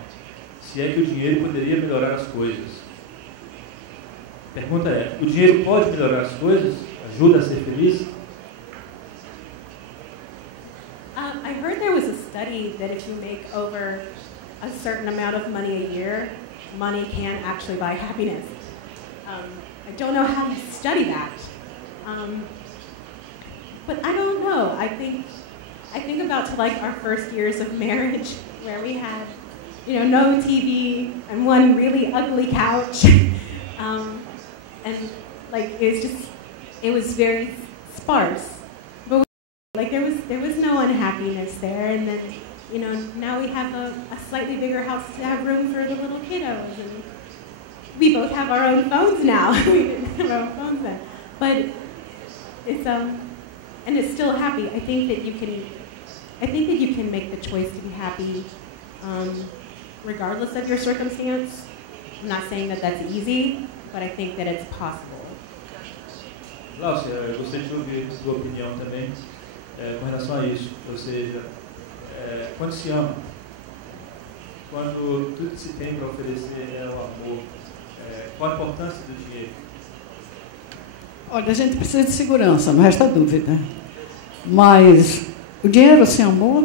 se é que o dinheiro poderia melhorar as coisas. A pergunta é: o dinheiro pode melhorar as coisas? Ajuda a ser feliz? I heard there was a study that if you make over a certain amount of money a year, money can actually buy happiness. I don't know how you study that, but I don't know. I think about to like our first years of marriage, where we had, no TV and one really ugly couch, and like it was very sparse. But there was no unhappiness there, and then now we have a slightly bigger house to have room for the little kiddos, and we both have our own phones now. We didn't have our own phones then, but it's and it's still happy. I think that you can make the choice to be happy, regardless of your circumstance. I'm not saying that that's easy, but I think that it's possible. Glaucia, eu gostaria de ouvir a sua opinião também com relação a isso. Ou seja, quando se ama, quando tudo que se tem para oferecer é o amor, qual a importância do dinheiro? Olha, a gente precisa de segurança, não resta dúvida. Mas o dinheiro sem amor,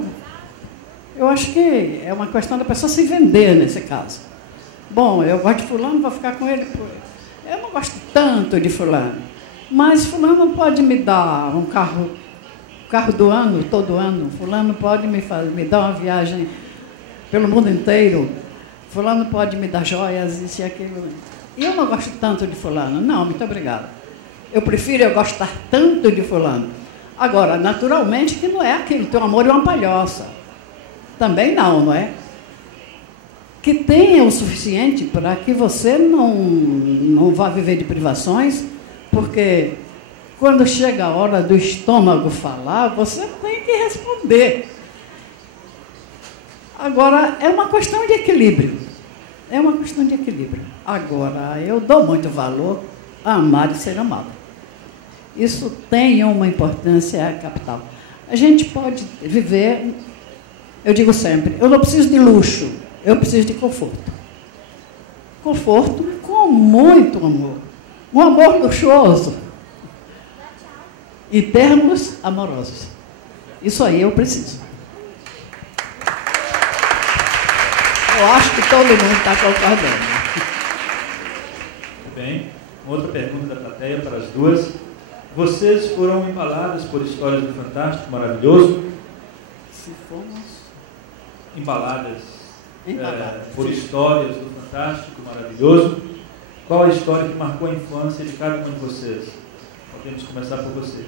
eu acho que é uma questão da pessoa se vender nesse caso. Bom, eu gosto de fulano, vou ficar com ele. Eu não gosto tanto de fulano, mas fulano pode me dar um carro do ano, todo ano. Fulano pode me dar uma viagem pelo mundo inteiro. Fulano pode me dar joias, isso e aquilo. E eu não gosto tanto de fulano. Não, muito obrigada. Eu prefiro eu gostar tanto de fulano. Agora, naturalmente que não é aquilo. Teu amor é uma palhoça. Também não é? Que tenha o suficiente para que você não vá viver de privações, porque quando chega a hora do estômago falar, você tem que responder. Agora, é uma questão de equilíbrio. É uma questão de equilíbrio. Agora, eu dou muito valor a amar e ser amado. Isso tem uma importância capital. A gente pode viver, eu digo sempre, eu não preciso de luxo, eu preciso de conforto. Conforto com muito amor. Um amor luxuoso. Em termos amorosos. Isso aí eu preciso. Eu acho que todo mundo está concordando. Muito bem. Outra pergunta da plateia para as duas. Vocês foram embaladas por histórias do Fantástico Maravilhoso? Se fomos embaladas por histórias do Fantástico Maravilhoso. Qual a história que marcou a infância de cada uma de vocês? Podemos começar por você.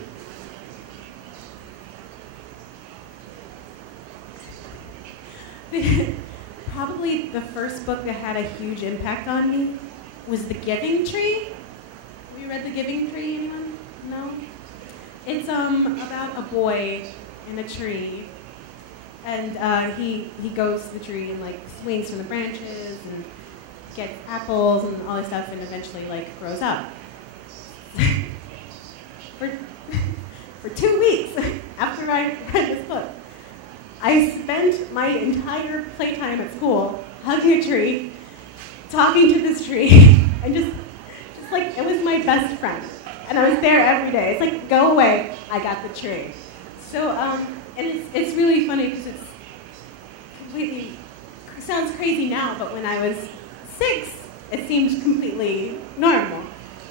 Probably the first book that had a huge impact on me was The Giving Tree. Have you read The Giving Tree, anyone? No? It's about a boy in a tree, and he goes to the tree and like swings from the branches and gets apples and all this stuff, and eventually like grows up. For 2 weeks after I read this book, I spent my entire playtime at school hugging a tree, talking to this tree, and just like it was my best friend. And I was there every day. It's like, go away, I got the tree. So, and it's really funny because it's completely, it sounds crazy now, but when I was 6, it seemed completely normal.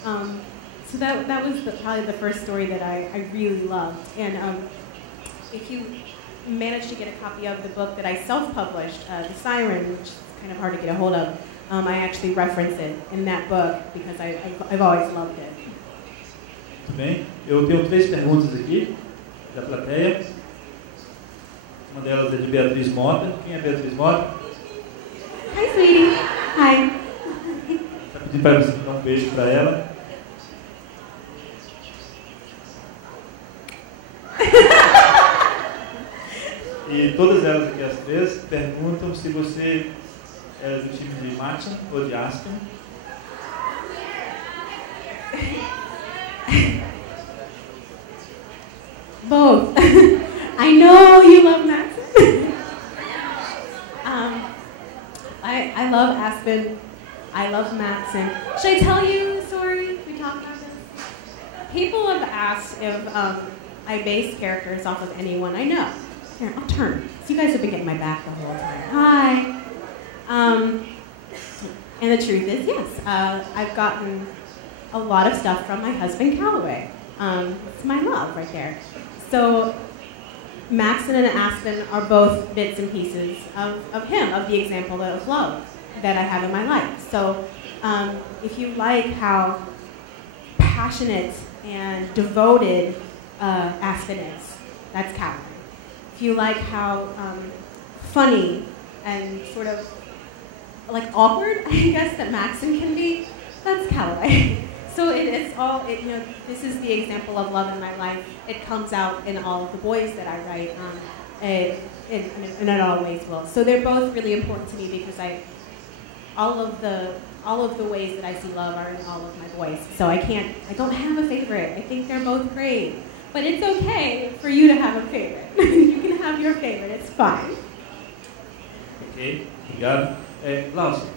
So that was probably the first story that I really loved. And if you managed to get a copy of the book that I self-published, The Siren, which is kind of hard to get a hold of, I actually reference it in that book because I've always loved it. Muito bem. Eu tenho 3 perguntas aqui da plateia. Uma delas é de Beatriz Mota. Quem é Beatriz Mota? Hi, sweetie. Hi. Está pedindo para você dar um beijo para ela. E todas elas aqui, as 3, perguntam se você é do time de Matson ou de Aspen. Both. I know you love Matson. I love Aspen. I love Matson. Should I tell you a story? We talked about this. People have asked if I base characters off of anyone I know. Here, I'll turn. So you guys have been getting my back the whole time. Hi. And the truth is, yes, I've gotten a lot of stuff from my husband, Calloway. It's my love right there. So Maxon and Aspen are both bits and pieces of him, of the example of love that I have in my life. So if you like how passionate and devoted Aspen is, that's Calloway. If you like how funny and sort of like awkward, I guess, that Maxon can be, that's Calloway. So it's all, you know, this is the example of love in my life. It comes out in all of the boys that I write, and it always will. So they're both really important to me because all of the ways that I see love are in all of my boys. So I don't have a favorite. I think they're both great. But it's okay for you to have a favorite. You can have your favorite, it's fine. Ok, obrigado. Glaucio,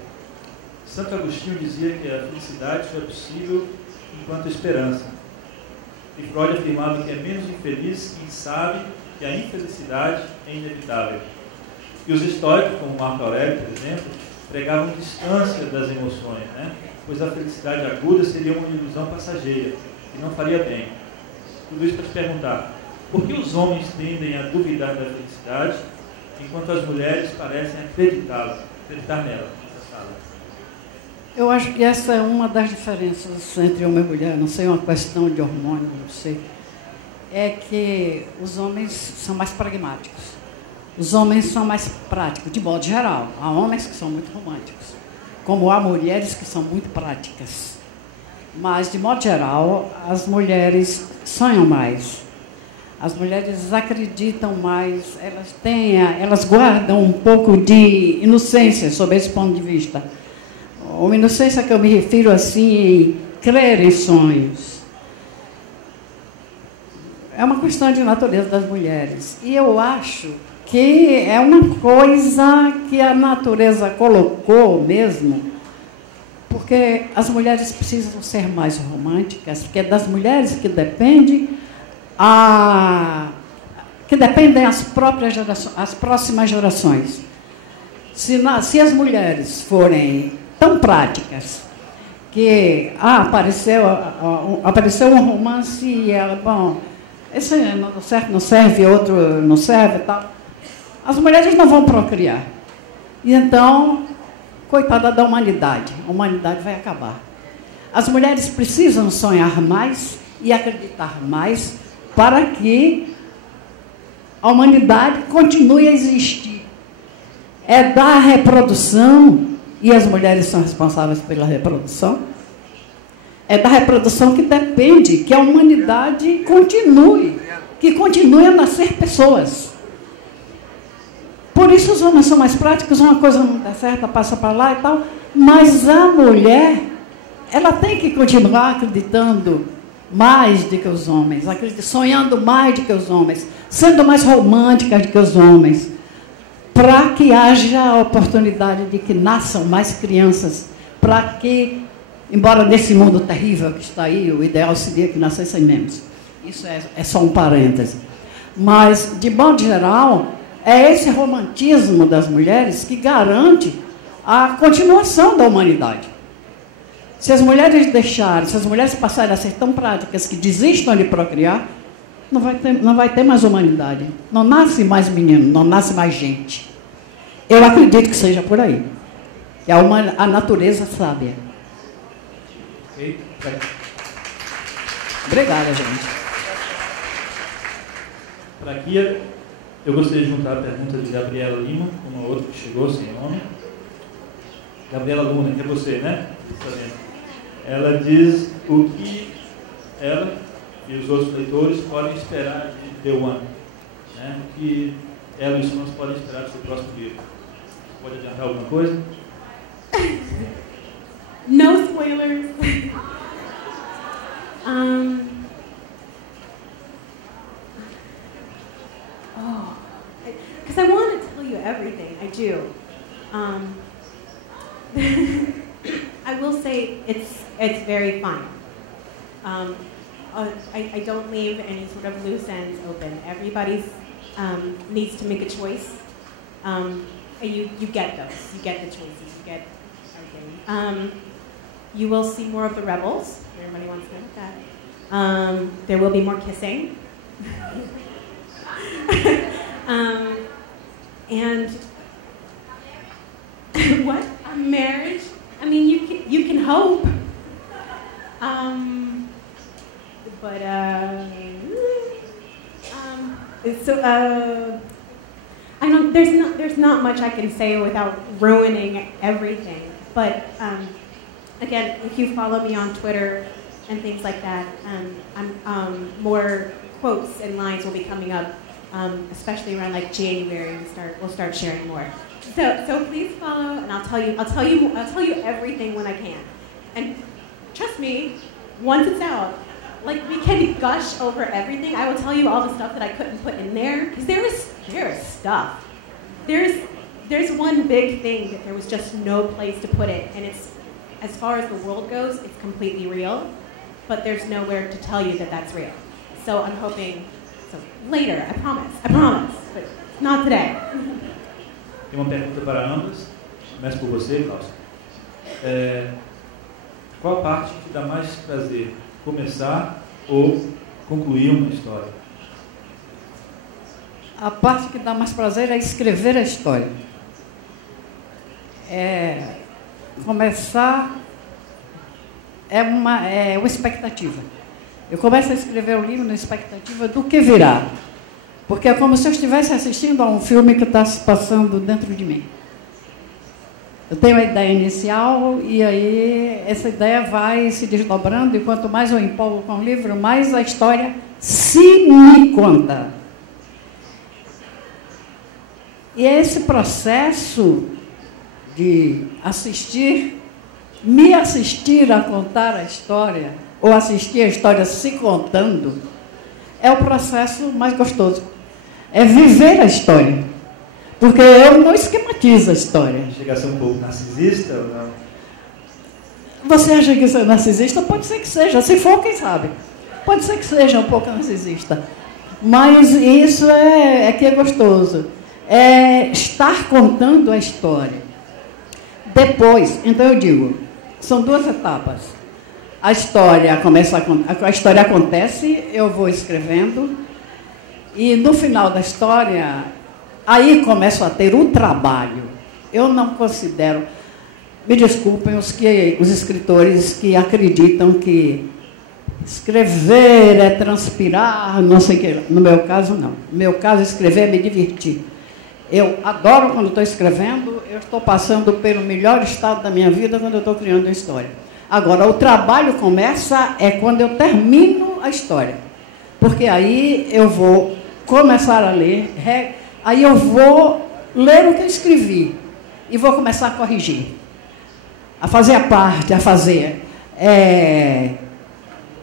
Santo Agostinho dizia que a felicidade só é possível enquanto esperança. E Freud afirmava que é menos infeliz quem sabe que a infelicidade é inevitável. E os históricos, como Marco Aurélio, por exemplo, pregavam distância das emoções, né? Pois a felicidade aguda seria uma ilusão passageira, que não faria bem. Tudo isso para te perguntar, por que os homens tendem a duvidar da felicidade, enquanto as mulheres parecem acreditar nela? Eu acho que essa é uma das diferenças entre homem e mulher, não sei, uma questão de hormônio, não sei. É que os homens são mais pragmáticos. Os homens são mais práticos, de modo geral. Há homens que são muito românticos, como há mulheres que são muito práticas. Mas, de modo geral, as mulheres sonham mais. As mulheres acreditam mais, elas guardam um pouco de inocência sob esse ponto de vista. Uma inocência que eu me refiro assim, em crer em sonhos. É uma questão de natureza das mulheres. E eu acho que é uma coisa que a natureza colocou mesmo, porque as mulheres precisam ser mais românticas, porque é das mulheres que dependem as próximas gerações. Se as mulheres forem tão práticas que apareceu um romance e bom, esse não serve, outro não serve, tal. As mulheres não vão procriar. E então, coitada da humanidade, a humanidade vai acabar. As mulheres precisam sonhar mais e acreditar mais para que a humanidade continue a existir. É da reprodução, e as mulheres são responsáveis pela reprodução, é da reprodução que depende que a humanidade continue a nascer pessoas. Por isso os homens são mais práticos, uma coisa não dá certo, passa para lá e tal, mas a mulher, ela tem que continuar acreditando mais do que os homens, sonhando mais do que os homens, sendo mais romântica do que os homens, para que haja a oportunidade de que nasçam mais crianças, para que embora nesse mundo terrível que está aí, o ideal seria que nascessem menos. Isso é só um parêntese. Mas, de modo geral, é esse romantismo das mulheres que garante a continuação da humanidade. Se as mulheres deixarem, se as mulheres passarem a ser tão práticas que desistam de procriar, não vai ter mais humanidade. Não nasce mais menino, não nasce mais gente. Eu acredito que seja por aí. É a natureza sábia. Obrigada, gente. Para aqui, eu gostaria de juntar a pergunta de Gabriela Lima com uma outra que chegou sem nome. Gabriela Luna, que é você, né? Ela diz o que ela e os outros leitores podem esperar de The One, né? O que ela e os fãs podem esperar do seu próximo livro. Pode adiantar alguma coisa? No spoilers. Because I want to tell you everything. I do. I will say it's very fun. I don't leave any sort of loose ends open. Everybody needs to make a choice. And you get those. You get the choices. You get everything. You will see more of the rebels. Everybody wants to know that. There will be more kissing. And what? A marriage? I mean, you can hope. I don't. There's not much I can say without ruining everything. But again, if you follow me on Twitter and things like that, more quotes and lines will be coming up, especially around like January. We'll start sharing more. So please follow, and I'll tell you everything when I can. And trust me, once it's out, like we can gush over everything. I will tell you all the stuff that I couldn't put in there because there is stuff. There's one big thing that there was just no place to put it, and it's, as far as the world goes, it's completely real, but there's nowhere to tell you that that's real. So I'm hoping, later, I promise, but not today. Tem uma pergunta para ambas. Começo por você, Cláudio. Qual a parte que dá mais prazer? Começar ou concluir uma história? A parte que dá mais prazer é escrever a história. Começar é uma expectativa. Eu começo a escrever o livro na expectativa do que virá. Porque é como se eu estivesse assistindo a um filme que está se passando dentro de mim. Eu tenho a ideia inicial e aí essa ideia vai se desdobrando e quanto mais eu empolgo com o livro, mais a história se me conta. E é esse processo de me assistir a contar a história, ou assistir a história se contando, é o processo mais gostoso. É viver a história. Porque eu não esquematizo a história. Chega a ser um pouco narcisista ou não? Você acha que isso é narcisista? Pode ser que seja. Se for, quem sabe? Pode ser que seja um pouco narcisista. Mas isso é que é gostoso. É estar contando a história. Depois, então eu digo, são duas etapas. A história acontece, eu vou escrevendo, e no final da história, aí começo a ter o trabalho. Eu não considero, me desculpem os escritores que acreditam que escrever é transpirar, não sei o que. No meu caso, não. No meu caso, escrever é me divertir. Eu adoro quando estou escrevendo, eu estou passando pelo melhor estado da minha vida quando eu estou criando uma história. Agora, o trabalho começa quando eu termino a história. Porque aí eu vou começar a ler, aí eu vou ler o que eu escrevi e vou começar a corrigir, a fazer a parte, a fazer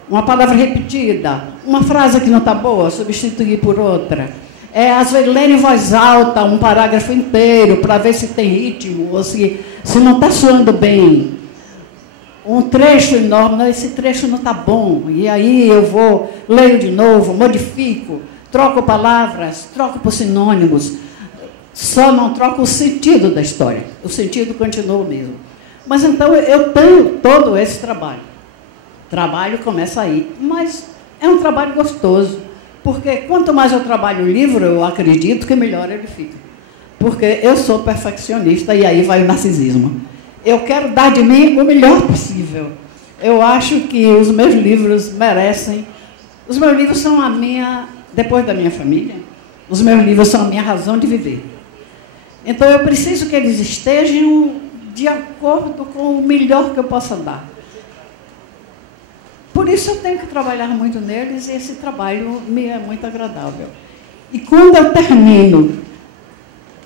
uma palavra repetida, uma frase que não está boa, substituir por outra. Às vezes, ler em voz alta um parágrafo inteiro para ver se tem ritmo ou se não está soando bem. um trecho enorme, não, esse trecho não está bom, e aí eu vou, leio de novo, modifico, troco palavras, troco por sinônimos, só não troco o sentido da história, o sentido continua o mesmo. Mas então eu tenho todo esse trabalho. O trabalho começa aí, mas é um trabalho gostoso, porque quanto mais eu trabalho o livro, eu acredito que melhor ele fica. Porque eu sou perfeccionista e aí vai o narcisismo. Eu quero dar de mim o melhor possível. Eu acho que os meus livros merecem... Os meus livros são a minha... Depois da minha família, os meus livros são a minha razão de viver. Então, eu preciso que eles estejam de acordo com o melhor que eu possa dar. Por isso, eu tenho que trabalhar muito neles e esse trabalho me é muito agradável. E quando eu termino,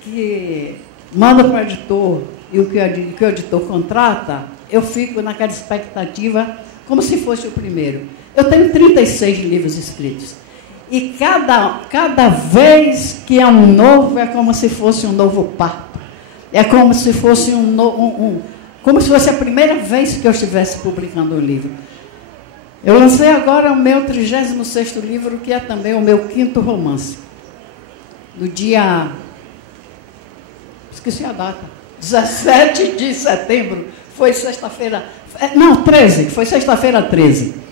que mando para o editor e o que o editor contrata, eu fico naquela expectativa como se fosse o primeiro. Eu tenho 36 livros escritos. E cada vez que é um novo, é como se fosse um novo parto. É como se fosse como se fosse a primeira vez que eu estivesse publicando um livro. Eu lancei agora o meu 36º livro, que é também o meu 5º romance. No dia... Esqueci a data. 17 de setembro. Foi sexta-feira... Não, 13. Foi sexta-feira 13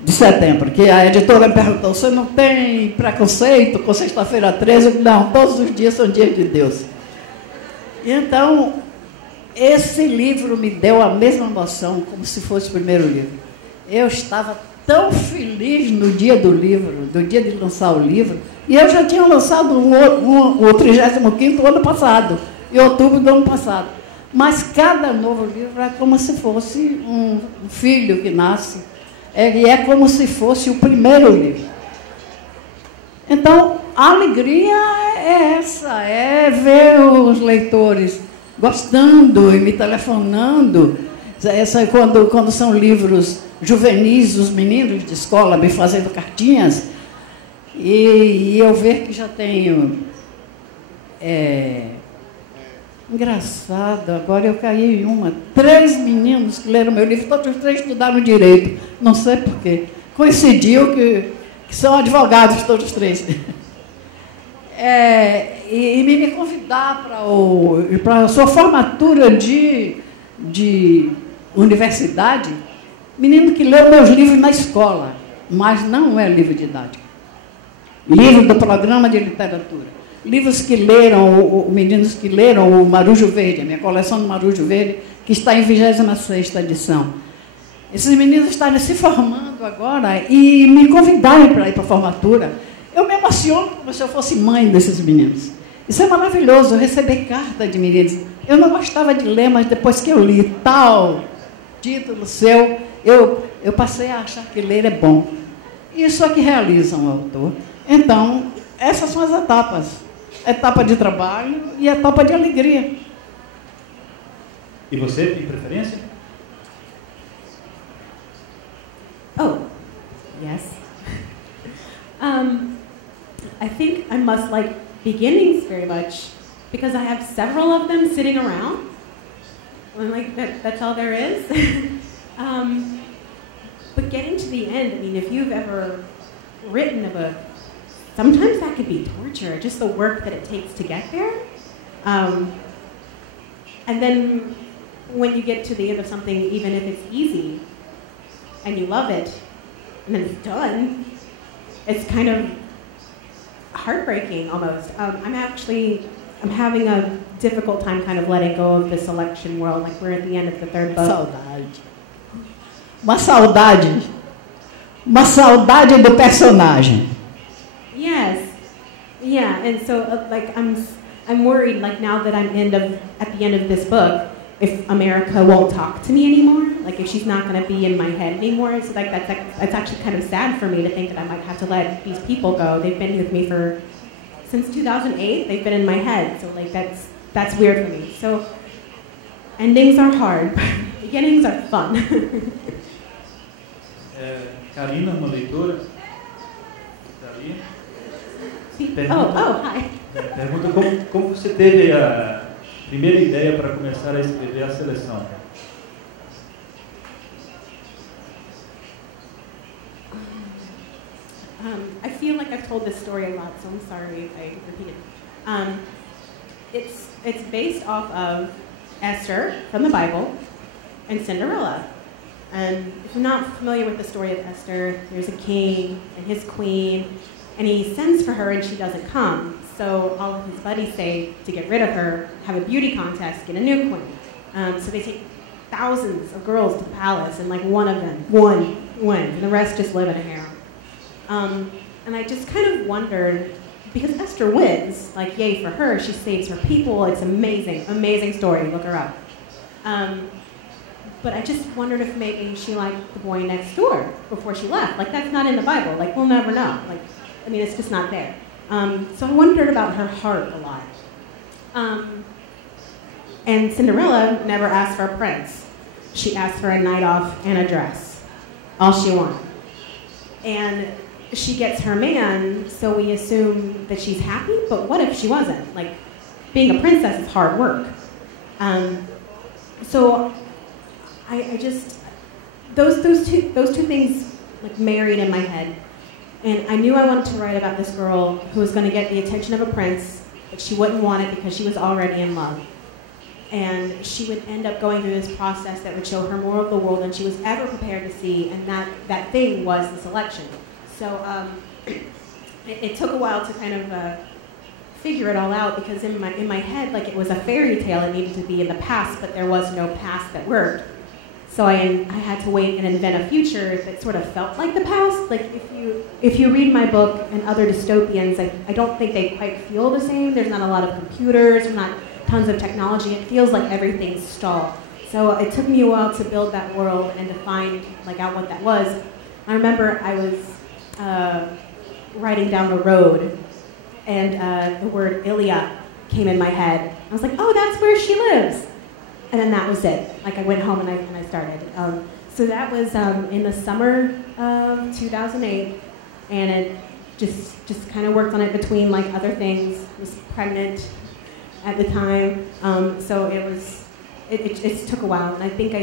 de setembro, que a editora me perguntou, você não tem preconceito com sexta-feira 13? Não, todos os dias são dias de Deus. E então, esse livro me deu a mesma emoção, como se fosse o primeiro livro. Eu estava tão feliz no dia do livro, do dia de lançar o livro, e eu já tinha lançado o 35º ano passado, em outubro do ano passado. Mas cada novo livro é como se fosse um filho que nasce, e é como se fosse o primeiro livro. Então, a alegria é essa, é ver os leitores gostando e me telefonando. Quando são livros juvenis, os meninos de escola me fazendo cartinhas, e eu ver que já tenho... Engraçado, agora eu caí em uma. 3 meninos que leram meu livro, todos os 3 estudaram direito. Não sei porquê. Coincidiu que são advogados todos os 3. E me convidar para a sua formatura de universidade, menino que leu meus livros na escola, mas não é livro didático. Livro do programa de literatura. Livros que leram, meninos que leram o Marujo Verde, a minha coleção do Marujo Verde, que está em 26ª edição. Esses meninos estarem se formando agora e me convidarem para ir para a formatura. Eu me emociono como se eu fosse mãe desses meninos. Isso é maravilhoso, receber carta de meninos. Eu não gostava de ler, mas depois que eu li tal título seu, eu passei a achar que ler é bom. Isso é que realiza um autor. Então, essas são as etapas. Etapa de trabalho e etapa de alegria. E você tem preferência? Oh, yes. I think I must like beginnings very much because I have several of them sitting around. I'm like, that's all there is. But getting to the end, I mean, if you've ever written a book, sometimes that can be torture, just the work that it takes to get there. And then when you get to the end of something, even if it's easy, and you love it, and then it's done, it's kind of heartbreaking almost. I'm having a difficult time kind of letting go of the selection world. Like we're at the end of the 3rd book. Saudade. Uma saudade do personagem. Yes, yeah, and so like I'm worried like now that I'm at the end of this book, if America won't talk to me anymore, like if she's not going to be in my head anymore. So like that's actually kind of sad for me to think that I might have to let these people go. They've been with me since 2008. They've been in my head, so like that's weird for me. So endings are hard, beginnings are fun. Karina, uma leitora, está ali. Hi. Pergunta como você teve a primeira ideia para começar a escrever a seleção? I feel like I've told this story a lot, so I'm sorry if I repeat it. It's based off of Esther from the Bible and Cinderella. And if you're not familiar with the story of Esther, there's a king and his queen, and he sends for her and she doesn't come. So all of his buddies say to get rid of her, have a beauty contest, get a new queen. So they take thousands of girls to the palace, and like one wins, and the rest just live in a harem. And I just kind of wondered, because Esther wins, like yay for her, she saves her people, it's amazing, amazing story, look her up. But I just wondered if maybe she liked the boy next door before she left. Like, that's not in the Bible, like we'll never know. Like, I mean, it's just not there. So I wondered about her heart a lot. And Cinderella never asked for a prince. She asked for a night off and a dress, all she wanted. And she gets her man, so we assume that she's happy, but what if she wasn't? Like, being a princess is hard work. So I just, those two things like married in my head. And I knew I wanted to write about this girl who was going to get the attention of a prince, but she wouldn't want it because she was already in love. And she would end up going through this process that would show her more of the world than she was ever prepared to see, and that thing was the selection. So it took a while to kind of figure it all out, because in my head, like, it was a fairy tale. It needed to be in the past, but there was no past that worked. So I had to wait and invent a future that sort of felt like the past. Like, if you read my book and other dystopians, I don't think they quite feel the same. There's not a lot of computers, there's not tons of technology. It feels like everything's stalled. So it took me a while to build that world and to find out what that was. I remember I was riding down the road, and the word Iliad came in my head. I was like, oh, that's where she lives. And then that was it. Like, I went home and I started. So that was in the summer of 2008, and it just kind of worked on it between like other things. I was pregnant at the time, so it took a while. And I think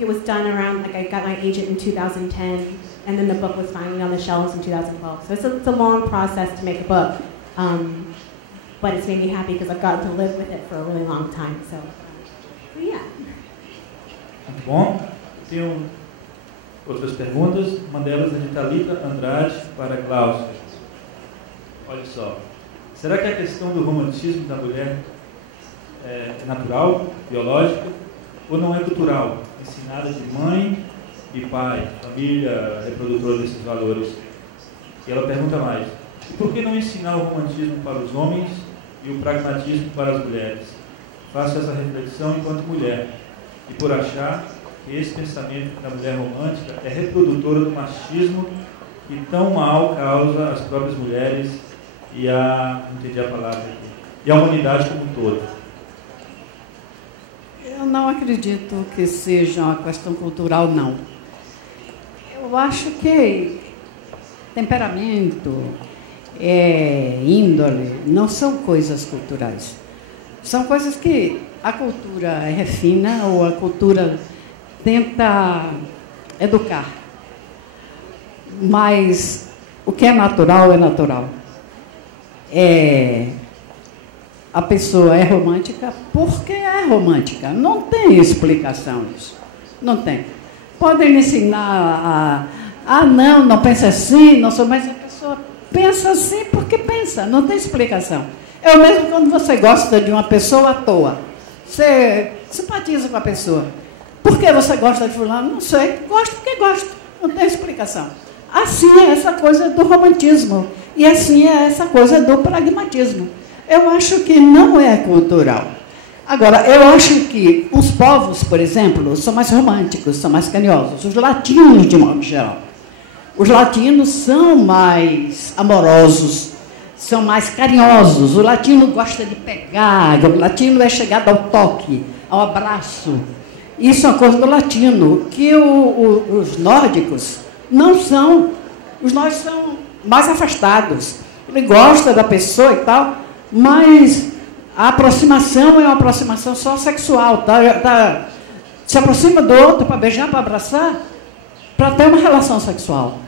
it was done around, like, I got my agent in 2010, and then the book was finally on the shelves in 2012. So it's a long process to make a book. But it's made me happy because I've gotten to live with it for a really long time. So yeah. Muito bom. Tenho outras perguntas. Uma delas é de Thalita Andrade para Glaucia. Olha só. Será que a questão do romantismo da mulher é natural, biológica, ou não é cultural, ensinada de mãe e pai, família reprodutora desses valores? E ela pergunta mais: e por que não ensinar o romantismo para os homens e o pragmatismo para as mulheres? Faço essa reflexão enquanto mulher, e por achar que esse pensamento da mulher romântica é reprodutora do machismo que tão mal causa às próprias mulheres e não entendi a palavra aqui, e a humanidade como um todo. Eu não acredito que seja uma questão cultural, não. Eu acho que temperamento, índole, não são coisas culturais. São coisas que a cultura refina ou a cultura tenta educar. Mas o que é natural é natural. A pessoa é romântica porque é romântica. Não tem explicação isso. Não tem. Podem ensinar não pensa assim, não sou, mas a pessoa pensa assim porque pensa, não tem explicação. É o mesmo quando você gosta de uma pessoa à toa. Você simpatiza com a pessoa. Por que você gosta de fulano? Não sei, gosto porque gosto, não tem explicação. Assim é essa coisa do romantismo, e assim é essa coisa do pragmatismo. Eu acho que não é cultural. Agora, eu acho que os povos, por exemplo, são mais românticos, são mais carinhosos. Os latinos, de modo geral. Os latinos são mais amorosos, são mais carinhosos. O latino gosta de pegar, o latino é chegado ao toque, ao abraço. Isso é uma coisa do latino, que os nórdicos não são. Os nórdicos são mais afastados. Ele gosta da pessoa e tal, mas a aproximação é uma aproximação só sexual. Se aproxima do outro para beijar, para abraçar, para ter uma relação sexual.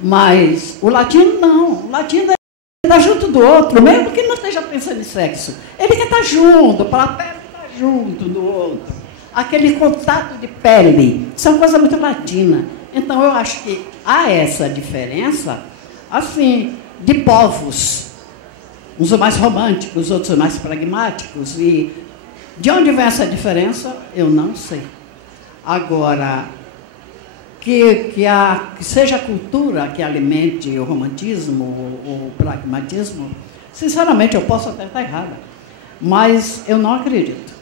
Mas o latino não. O latino está junto do outro, mesmo que não esteja pensando em sexo. Ele quer estar junto, para a pele estar junto do outro. Aquele contato de pele, isso é uma coisa muito latina. Então, eu acho que há essa diferença, assim, de povos. Uns mais românticos, outros mais pragmáticos. E de onde vem essa diferença, eu não sei. Agora, que seja a cultura que alimente o romantismo, o pragmatismo, sinceramente, eu posso até estar errada, mas eu não acredito.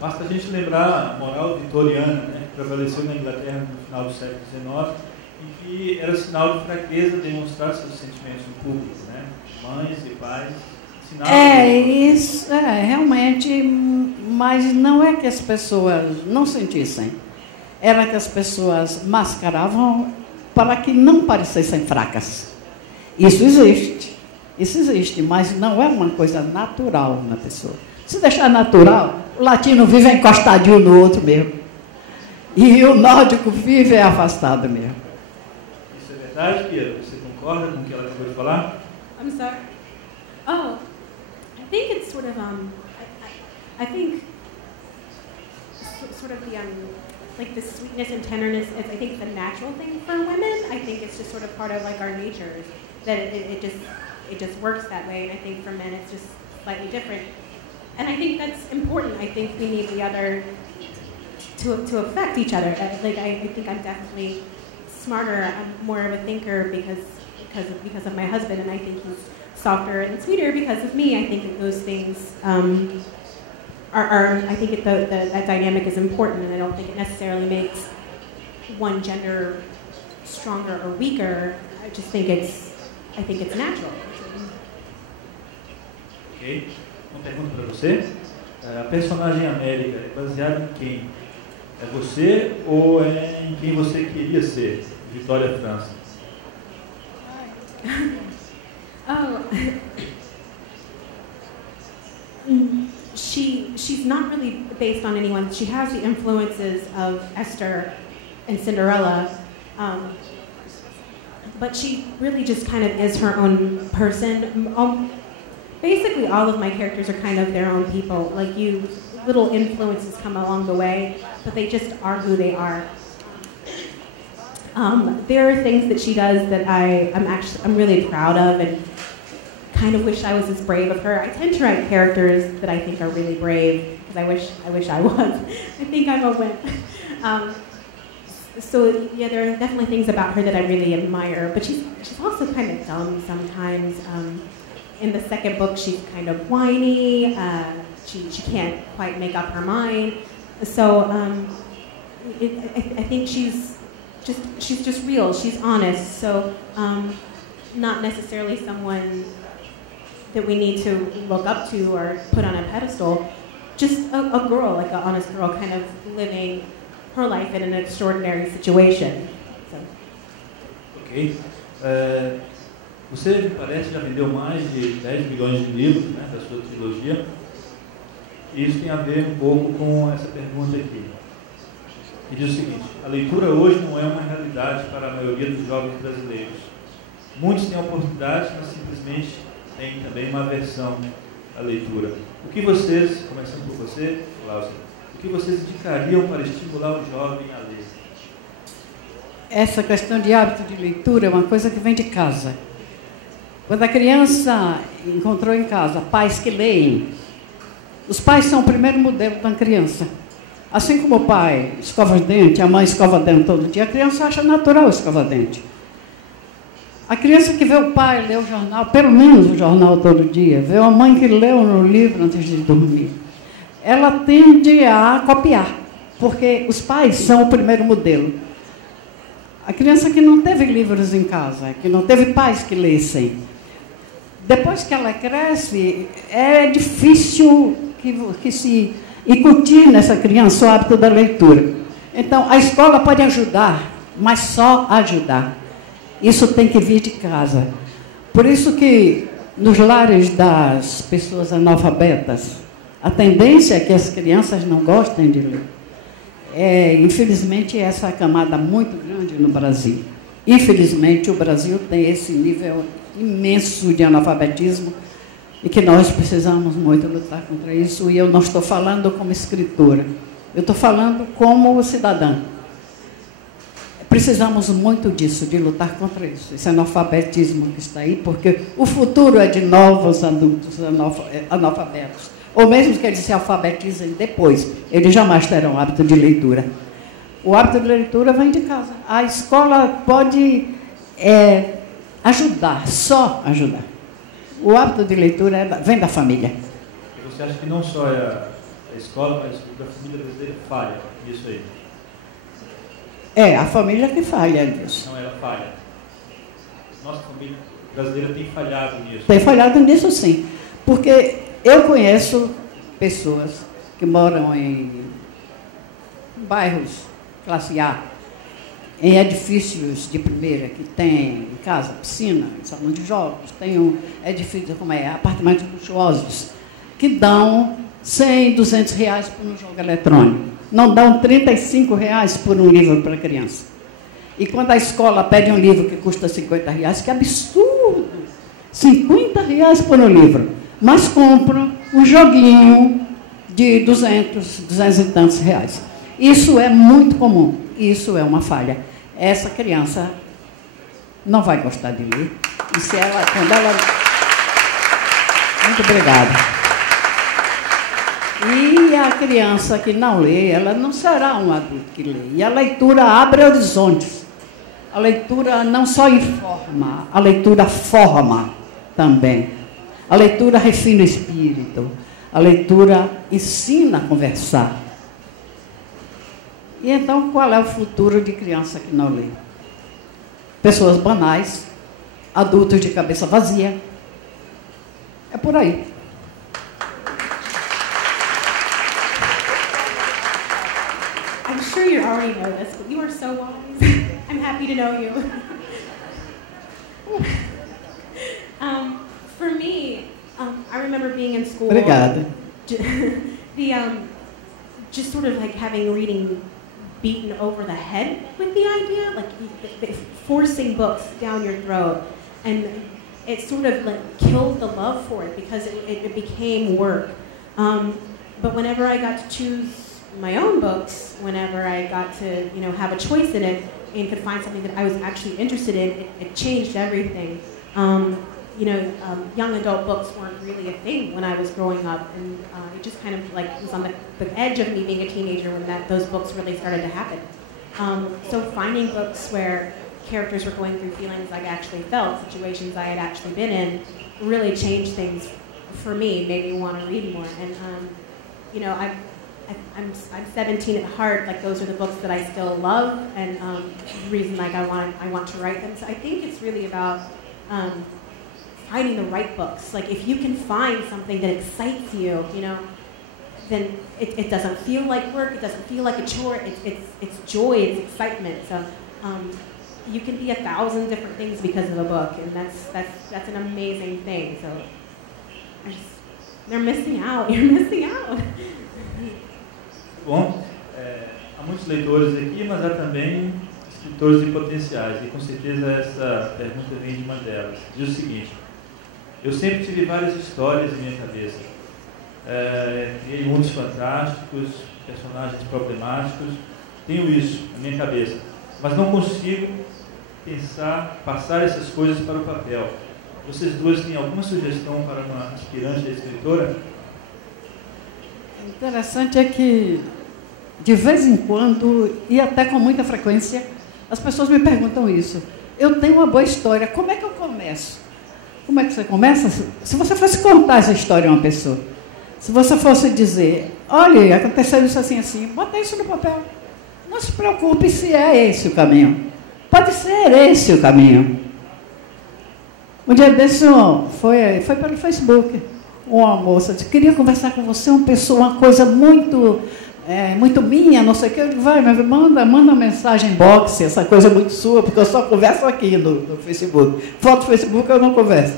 Basta a gente lembrar a moral vitoriana, né, que prevaleceu na Inglaterra no final do século XIX, e que era sinal de fraqueza demonstrar seus sentimentos no público, né? Mães e pais ensinavam. Isso, realmente, mas não é que as pessoas não sentissem. Era que as pessoas mascaravam para que não parecessem fracas. Isso existe, mas não é uma coisa natural na pessoa. Se deixar natural, o latino vive encostadinho no outro mesmo. E o nórdico vive afastado mesmo. Isso é verdade, Pia? Você concorda com o que ela acabou de falar? I'm sorry. Oh, I think it's sort of I think sort of the like the sweetness and tenderness is, I think, the natural thing for women. I think it's just sort of part of like our natures that it just works that way. And I think for men it's just slightly different. And I think that's important. I think we need the other to affect each other. Like I think I'm definitely smarter. I'm more of a thinker because of my husband, and I think he's softer and sweeter because of me. I think that those things I think that dynamic is important, and I don't think it necessarily makes one gender stronger or weaker. I just think it's natural. Ok. Uma pergunta para você. A personagem América é baseada em quem? É você ou é em quem você queria ser? Vitória França. She's not really based on anyone. She has the influences of Esther and Cinderella, but she really just kind of is her own person. Basically, all of my characters are kind of their own people. Like you, little influences come along the way, but they just are who they are. There are things that she does that I'm really proud of, and kind of wish I was as brave of her. I tend to write characters that I think are really brave because I wish I was. I think I'm a wimp. So yeah, there are definitely things about her that I really admire, but she's also kind of dumb sometimes. In the second book, she's kind of whiny. She can't quite make up her mind. So I think she's just real. She's honest. So not necessarily someone that we need to look up to or put on a pedestal. Just a girl, like an honest girl, kind of living her life in an extraordinary situation. So. Ok. Você, me parece, já vendeu mais de 10 milhões de livros, né, da sua trilogia. E isso tem a ver um pouco com essa pergunta aqui. Que diz o seguinte: a leitura hoje não é uma realidade para a maioria dos jovens brasileiros. Muitos têm oportunidade, mas simplesmente têm também uma aversão à leitura. O que vocês, começando por você, Cláudia, o que vocês indicariam para estimular o jovem a ler? Essa questão de hábito de leitura é uma coisa que vem de casa. Quando a criança encontrou em casa pais que leem, os pais são o primeiro modelo da criança. Assim como o pai escova os dentes, a mãe escova o dente todo dia, a criança acha natural escovar dente. A criança que vê o pai ler o jornal, pelo menos o jornal todo dia, vê a mãe que leu no livro antes de dormir, ela tende a copiar, porque os pais são o primeiro modelo. A criança que não teve livros em casa, que não teve pais que lessem, depois que ela cresce, é difícil que se incutir nessa criança o hábito da leitura. Então, a escola pode ajudar, mas só ajudar. Isso tem que vir de casa. Por isso que, nos lares das pessoas analfabetas, a tendência é que as crianças não gostem de ler. Infelizmente, essa é a camada muito grande no Brasil. Infelizmente, o Brasil tem esse nível imenso de analfabetismo e que nós precisamos muito lutar contra isso. E eu não estou falando como escritora, eu estou falando como cidadã. Precisamos muito disso, de lutar contra isso, esse analfabetismo que está aí, porque o futuro é de novos adultos analfabetos, ou mesmo que eles se alfabetizem depois, eles jamais terão hábito de leitura. O hábito de leitura vem de casa. A escola pode ajudar, só ajudar. O hábito de leitura vem da família. Você acha que não só a escola, mas a família brasileira falha nisso aí? É a família que falha nisso. Não, ela falha. Nossa família brasileira tem falhado nisso. Tem falhado nisso, sim. Porque eu conheço pessoas que moram em bairros classe A, em edifícios de primeira, que tem casa, piscina, salão de jogos, tem edifícios como apartamentos luxuosos, que dão 100, 200 reais por um jogo eletrônico. Não dão 35 reais por um livro para criança. E quando a escola pede um livro que custa 50 reais, que absurdo! 50 reais por um livro. Mas compram um joguinho de 200 e tantos reais. Isso é muito comum. Isso é uma falha. Essa criança não vai gostar de ler. E se ela, quando ela... Muito obrigada. E a criança que não lê, ela não será um adulto que lê. E a leitura abre horizontes. A leitura não só informa, a leitura forma também. A leitura refina o espírito. A leitura ensina a conversar. E então, qual é o futuro de criança que não lê? Pessoas banais, adultos de cabeça vazia. É por aí. I'm sure you already know this, but you are so wise. I'm happy to know you. For me, I remember being in school. Obrigada. Just sort of like having reading beaten over the head with the idea, like forcing books down your throat, and it sort of like killed the love for it because it became work. But whenever I got to choose my own books, whenever I got to have a choice in it and could find something that I was actually interested in, it changed everything. Young adult books weren't really a thing when I was growing up, and it just kind of like was on the edge of me being a teenager when those books really started to happen. So finding books where characters were going through feelings I actually felt, situations I had actually been in, really changed things for me, made me want to read more. And I'm 17 at heart. Like those are the books that I still love, and the reason like I want to write them. So I think it's really about finding the right books. Like if you can find something that excites you, then it doesn't feel like work. It doesn't feel like a chore. It's joy. It's excitement. So you can be 1,000 different things because of a book, and that's an amazing thing. So they're missing out. You're missing out. Bom, há muitos leitores aqui, mas há também escritores em potenciais, e com certeza essa pergunta vem de uma delas. Diz o seguinte: eu sempre tive várias histórias em minha cabeça. Criei mundos fantásticos, personagens problemáticos, tenho isso na minha cabeça, mas não consigo passar essas coisas para o papel. Vocês duas têm alguma sugestão para uma aspirante a escritora? O interessante é que, de vez em quando, e até com muita frequência, as pessoas me perguntam isso. Eu tenho uma boa história, como é que eu começo? Como é que você começa? Se você fosse contar essa história a uma pessoa, se você fosse dizer, olha, aconteceu isso assim, assim, bota isso no papel. Não se preocupe se é esse o caminho. Pode ser esse o caminho. Um dia desse, foi pelo Facebook. Uma moça disse, queria conversar com você, uma coisa muito minha, não sei o que. Eu digo, vai, manda uma mensagem box, essa coisa muito sua, porque eu só converso aqui no Facebook. Fora do Facebook eu não converso.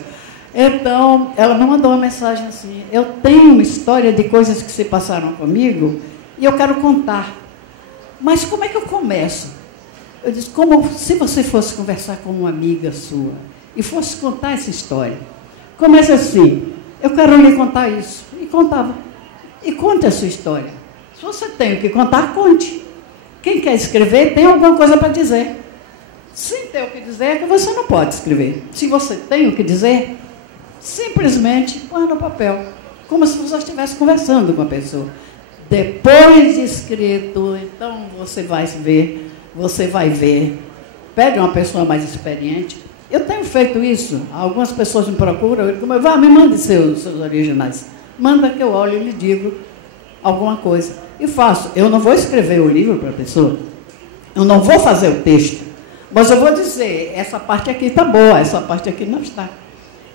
Então, ela me mandou uma mensagem assim, eu tenho uma história de coisas que se passaram comigo e eu quero contar. Mas como é que eu começo? Eu disse, como se você fosse conversar com uma amiga sua e fosse contar essa história. Começa assim, eu quero lhe contar isso. E contava. E conte a sua história. Se você tem o que contar, conte. Quem quer escrever tem alguma coisa para dizer. Se tem o que dizer, é que você não pode escrever. Se você tem o que dizer, simplesmente põe no papel. Como se você estivesse conversando com a pessoa. Depois de escrito, então você vai ver. Pega uma pessoa mais experiente. Eu tenho feito isso. Algumas pessoas me procuram, eu digo, me mande seus originais. Manda que eu olho e lhe digo alguma coisa. E faço. Eu não vou escrever o livro para a pessoa. Eu não vou fazer o texto. Mas eu vou dizer, essa parte aqui está boa, essa parte aqui não está.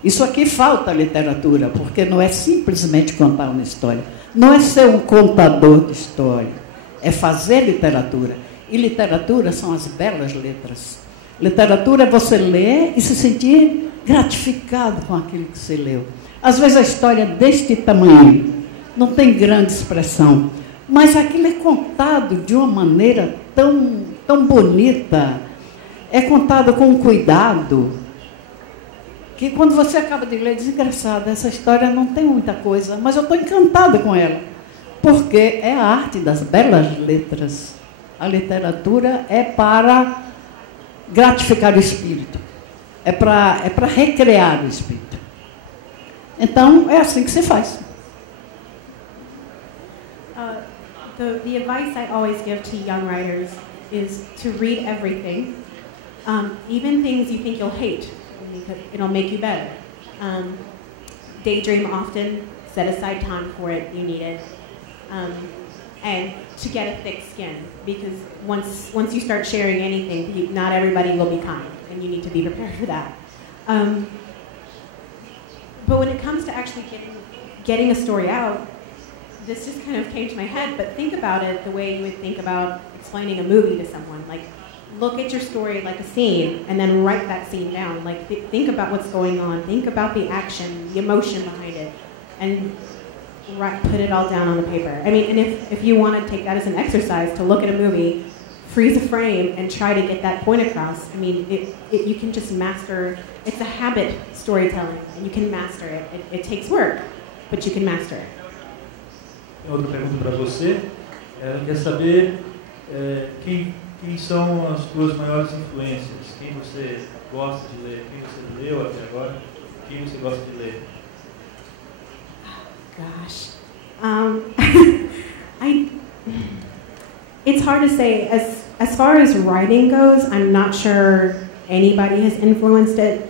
Isso aqui falta literatura, porque não é simplesmente contar uma história. Não é ser um contador de história. É fazer literatura. E literatura são as belas letras. Literatura é você ler e se sentir gratificado com aquilo que você leu. Às vezes a história é deste tamanho, não tem grande expressão, mas aquilo é contado de uma maneira tão bonita, é contado com cuidado, que quando você acaba de ler, desgraçado, essa história não tem muita coisa, mas eu estou encantada com ela, porque é a arte das belas letras. A literatura é para gratificar o espírito, é para recrear o espírito. Então, é assim que se faz. The advice I always give to young writers is to read everything, even things you think you'll hate. It'll make you better. Daydream often, set aside time for it, you need it. And to get a thick skin, because once you start sharing anything, not everybody will be kind, and you need to be prepared for that. But when it comes to actually getting a story out, this just kind of came to my head, but think about it the way you would think about explaining a movie to someone. Like, look at your story like a scene, and then write that scene down. Like, think about what's going on, think about the action, the emotion behind it, and put it all down on the paper. I mean, and if you want to take that as an exercise to look at a movie, freeze a frame and try to get that point across. I mean, you can just master. It's a habit storytelling, and you can master it. It takes work, but you can master it. Outra pergunta para você. Ela quer saber quem são as suas maiores influências? Quem você gosta de ler? Quem você leu até agora? Quem você gosta de ler? Gosh, it's hard to say. As far as writing goes, I'm not sure anybody has influenced it.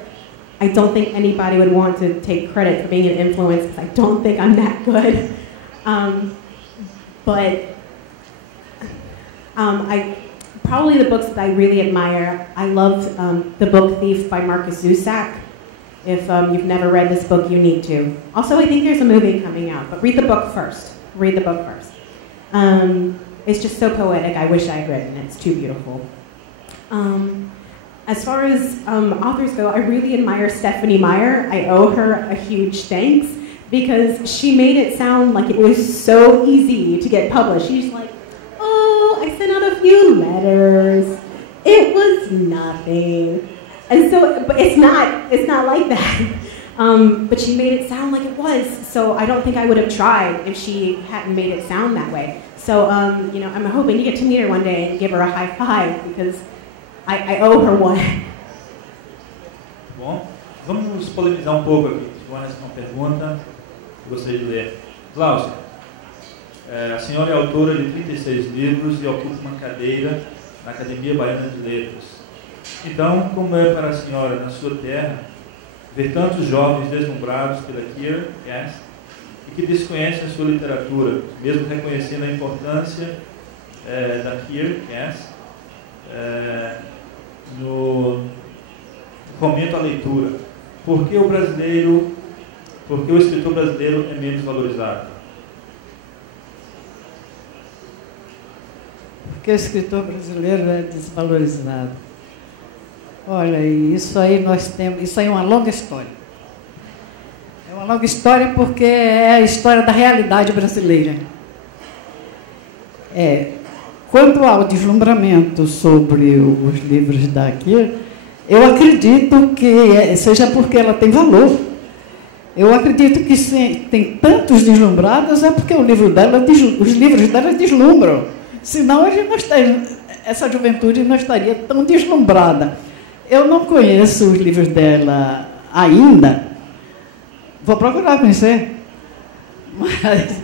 I don't think anybody would want to take credit for being an influence, because I don't think I'm that good. But probably the books that I really admire, I love The Book Thief by Marcus Zusak. If you've never read this book, you need to. Also, I think there's a movie coming out, but read the book first. Read the book first. It's just so poetic. I wish I had written it. It's too beautiful. As far as authors go, I really admire Stephanie Meyer. I owe her a huge thanks, because she made it sound like it was so easy to get published. She's like, oh, I sent out a few letters. It was nothing. And so, but it's not like that. But she made it sound like it was. So I don't think I would have tried if she hadn't made it sound that way. So, I'm hoping to get to meet her one day and give her a high five, because I owe her one. Bom, vamos polemizar um pouco aqui. Joana, uma pergunta que eu gostaria de ler. Cláudia, a senhora é autora de 36 livros e ocupa uma cadeira na Academia Baiana de Letras. Então, como é para a senhora, na sua terra, ver tantos jovens deslumbrados pela Kier Cass e que desconhecem a sua literatura, mesmo reconhecendo a importância da Kier Cass no fomento à leitura? Por que o escritor brasileiro é menos valorizado? Porque o escritor brasileiro é desvalorizado. Olha, isso aí isso aí é uma longa história. É uma longa história porque é a história da realidade brasileira. Quanto ao deslumbramento sobre os livros daqui, eu acredito que seja porque ela tem valor. Eu acredito que se tem tantos deslumbrados é porque os livros dela deslumbram. Senão essa juventude não estaria tão deslumbrada. Eu não conheço os livros dela ainda. Vou procurar conhecer. Mas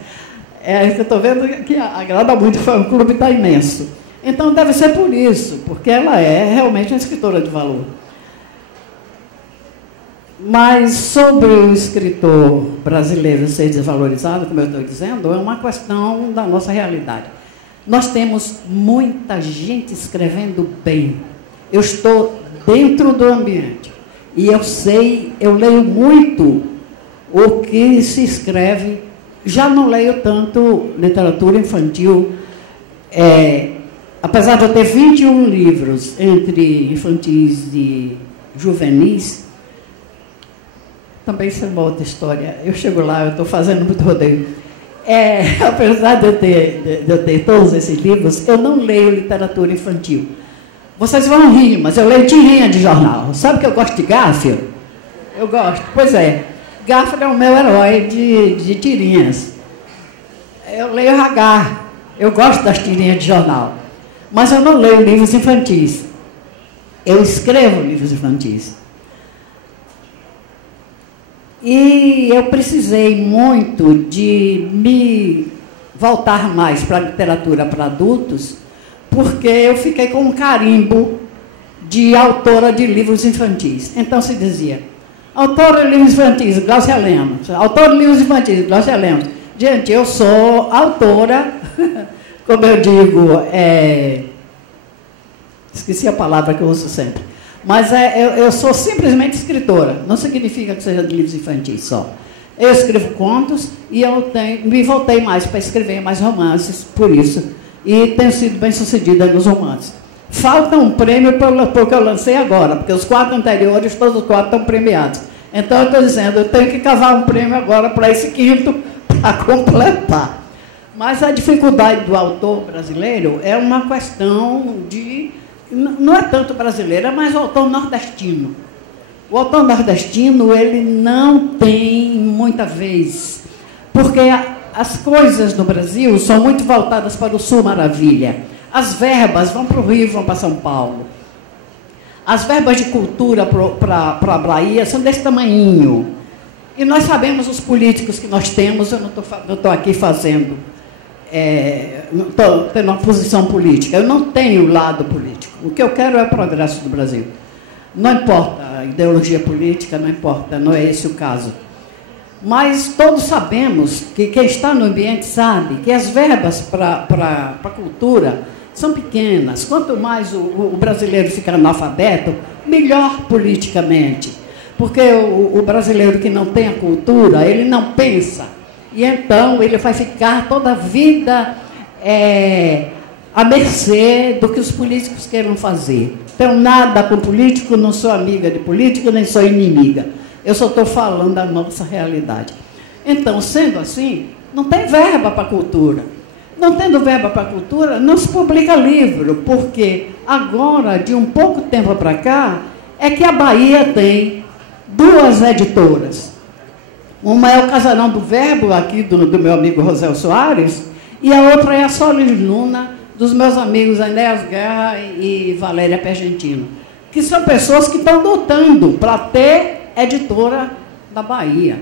eu estou vendo que agrada muito, foi um clube está imenso. Então deve ser por isso, porque ela é realmente uma escritora de valor. Mas sobre o escritor brasileiro ser desvalorizado, como eu estou dizendo, é uma questão da nossa realidade. Nós temos muita gente escrevendo bem. Eu estou dentro do ambiente e eu leio muito o que se escreve. Já não leio tanto literatura infantil, apesar de eu ter 21 livros entre infantis e juvenis. Também isso é uma outra história. Eu chego lá, eu estou fazendo muito rodeio. Apesar de eu ter todos esses livros, eu não leio literatura infantil. Vocês vão rir, mas eu leio tirinha de jornal. Sabe que eu gosto de Garfield? Eu gosto. Pois é, Garfield é o meu herói de tirinhas. Eu leio Hagar. Eu gosto das tirinhas de jornal. Mas eu não leio livros infantis. Eu escrevo livros infantis. E eu precisei muito de me voltar mais para a literatura para adultos, porque eu fiquei com um carimbo de autora de livros infantis. Então se dizia, autora de livros infantis, Glaucia Lemos. Autora de livros infantis, Glaucia Lemos. Gente, eu sou autora, como eu digo, esqueci a palavra que eu uso sempre. Mas eu sou simplesmente escritora, não significa que seja de livros infantis só. Eu escrevo contos e me voltei mais para escrever mais romances, por isso. E tenho sido bem sucedida nos romances. Falta um prêmio para o que eu lancei agora, porque os 4 anteriores, todos os 4 estão premiados. Então eu estou dizendo, eu tenho que cavar um prêmio agora para esse 5º, para completar. Mas a dificuldade do autor brasileiro é uma questão de... Não é tanto brasileira, mas o autor nordestino. O autor nordestino, ele não tem muita vez, porque as coisas no Brasil são muito voltadas para o Sul Maravilha. As verbas vão para o Rio, vão para São Paulo. As verbas de cultura para a Bahia são desse tamanhinho. E nós sabemos os políticos que nós temos, eu não estou aqui fazendo... não estou tendo uma posição política, eu não tenho lado político. O que eu quero é o progresso do Brasil. Não importa a ideologia política, não importa, não é esse o caso. Mas todos sabemos que quem está no ambiente sabe que as verbas para a cultura são pequenas. Quanto mais o brasileiro fica analfabeto, melhor politicamente. Porque o brasileiro que não tem a cultura, ele não pensa. E então ele vai ficar toda a vida à mercê do que os políticos queiram fazer. Então, nada com político, não sou amiga de político, nem sou inimiga. Eu só estou falando da nossa realidade. Então, sendo assim, não tem verba para a cultura. Não tendo verba para a cultura, não se publica livro, porque agora, de um pouco tempo para cá, é que a Bahia tem 2 editoras. Uma é o Casarão do Verbo, aqui do meu amigo Rosel Soares, e a outra é a Solis Luna, dos meus amigos Enéas Guerra e Valéria Pergentino, que são pessoas que estão lutando para ter editora da Bahia.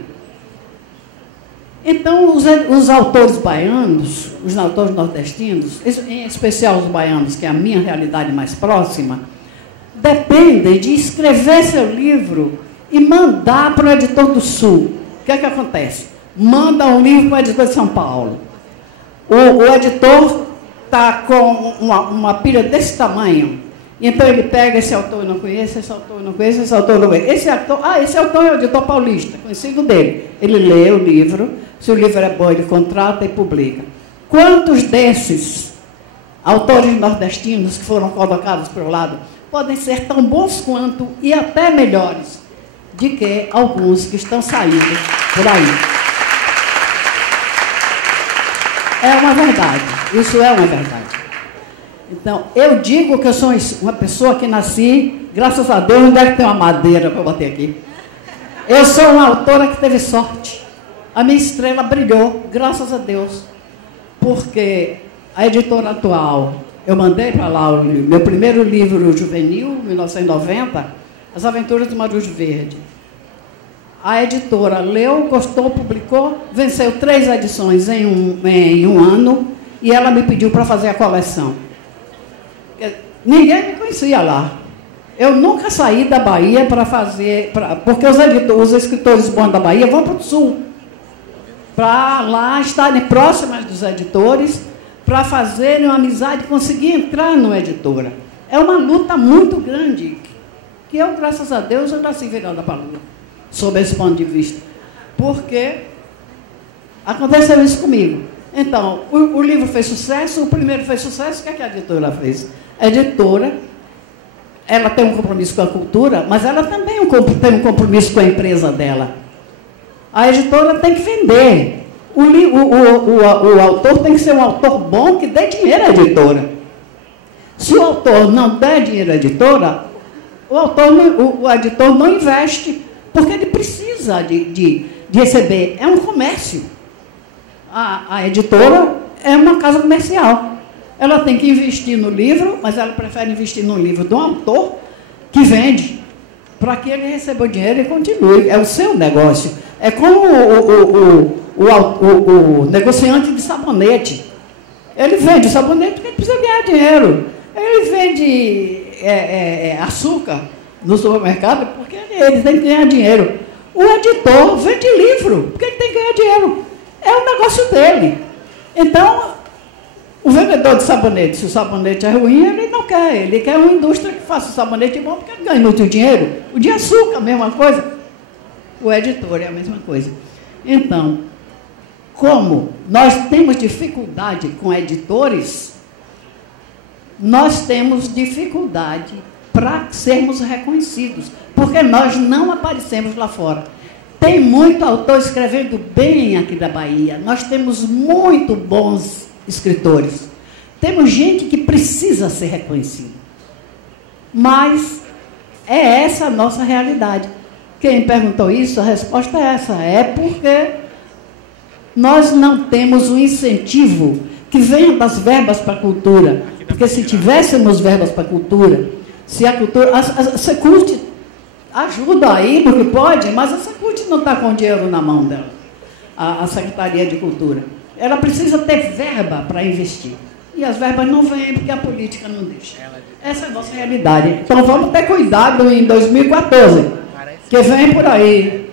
Então, os autores baianos, os autores nordestinos, em especial os baianos, que é a minha realidade mais próxima, dependem de escrever seu livro e mandar para o editor do Sul. O que é que acontece? Manda um livro para o editor de São Paulo. O editor está com uma pilha desse tamanho. Então ele pega esse autor, eu não conheço, esse autor, eu não conheço, esse autor, eu não conheço. Esse autor é o editor paulista, conhecido dele. Ele lê o livro, se o livro é bom, ele contrata e publica. Quantos desses autores nordestinos que foram colocados para o lado podem ser tão bons quanto e até melhores de que alguns que estão saindo por aí? É uma verdade, isso é uma verdade. Então, eu digo que eu sou uma pessoa que nasci, graças a Deus, onde é que tem uma madeira para bater aqui? Eu sou uma autora que teve sorte. A minha estrela brilhou, graças a Deus. Porque a editora atual, eu mandei para lá o meu primeiro livro juvenil, 1990, As Aventuras de Marujo Verde. A editora leu, gostou, publicou, venceu 3 edições em um ano, e ela me pediu para fazer a coleção. Ninguém me conhecia lá. Eu nunca saí da Bahia para fazer... porque os escritores bons da Bahia vão para o sul, para lá estarem próximas dos editores, para fazerem uma amizade e conseguir entrar numa editora. É uma luta muito grande, que eu, graças a Deus, eu nasci virada para a lua, sob esse ponto de vista. Porque aconteceu isso comigo. Então, o livro fez sucesso, o primeiro fez sucesso, o que é que a editora fez? A editora, ela tem um compromisso com a cultura, mas ela também tem um compromisso com a empresa dela. A editora tem que vender. O autor tem que ser um autor bom que dê dinheiro à editora. Se o autor não der dinheiro à editora, o editor não investe, porque ele precisa de receber. É um comércio. A editora é uma casa comercial. Ela tem que investir no livro, mas ela prefere investir no livro do autor que vende, para que ele receba o dinheiro e continue. É o seu negócio. É como o negociante de sabonete. Ele vende o sabonete porque ele precisa ganhar dinheiro. Ele vende açúcar no supermercado porque ele tem que ganhar dinheiro. O editor vende livro porque ele tem que ganhar dinheiro. É o negócio dele. Então, o vendedor de sabonete, se o sabonete é ruim, ele não quer. Ele quer uma indústria que faça o sabonete bom porque ele ganha muito dinheiro. O de açúcar, a mesma coisa. O editor é a mesma coisa. Então, como nós temos dificuldade com editores, nós temos dificuldade para sermos reconhecidos, porque nós não aparecemos lá fora. Tem muito autor escrevendo bem aqui da Bahia. Nós temos muito bons escritores. Temos gente que precisa ser reconhecida. Mas é essa a nossa realidade. Quem perguntou isso, a resposta é essa. É porque nós não temos um incentivo que venha das verbas para a cultura. Porque se tivéssemos verbas para a cultura, se a cultura... A Secult ajuda aí no que pode, mas a Secult não está com dinheiro na mão dela, a Secretaria de Cultura. Ela precisa ter verba para investir. E as verbas não vêm porque a política não deixa. Essa é a nossa realidade. Então vamos ter cuidado em 2014, que vem por aí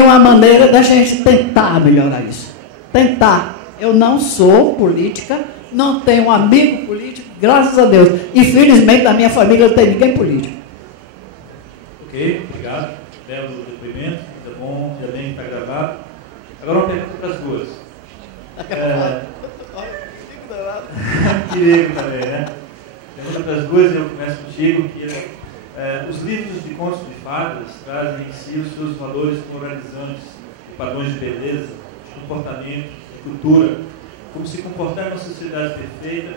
uma maneira da gente tentar melhorar isso. Tentar. Eu não sou política, não tenho um amigo político, graças a Deus. Infelizmente, da minha família não tem ninguém político. Ok, obrigado. Belo depoimento, tá bom, já bem está gravado. Agora uma pergunta para as duas. Querido também, né? Pergunta para as duas, eu começo contigo, que os livros de contos de fadas trazem em si os seus valores moralizantes, padrões de beleza, de comportamento, de cultura, como se comportar numa sociedade perfeita,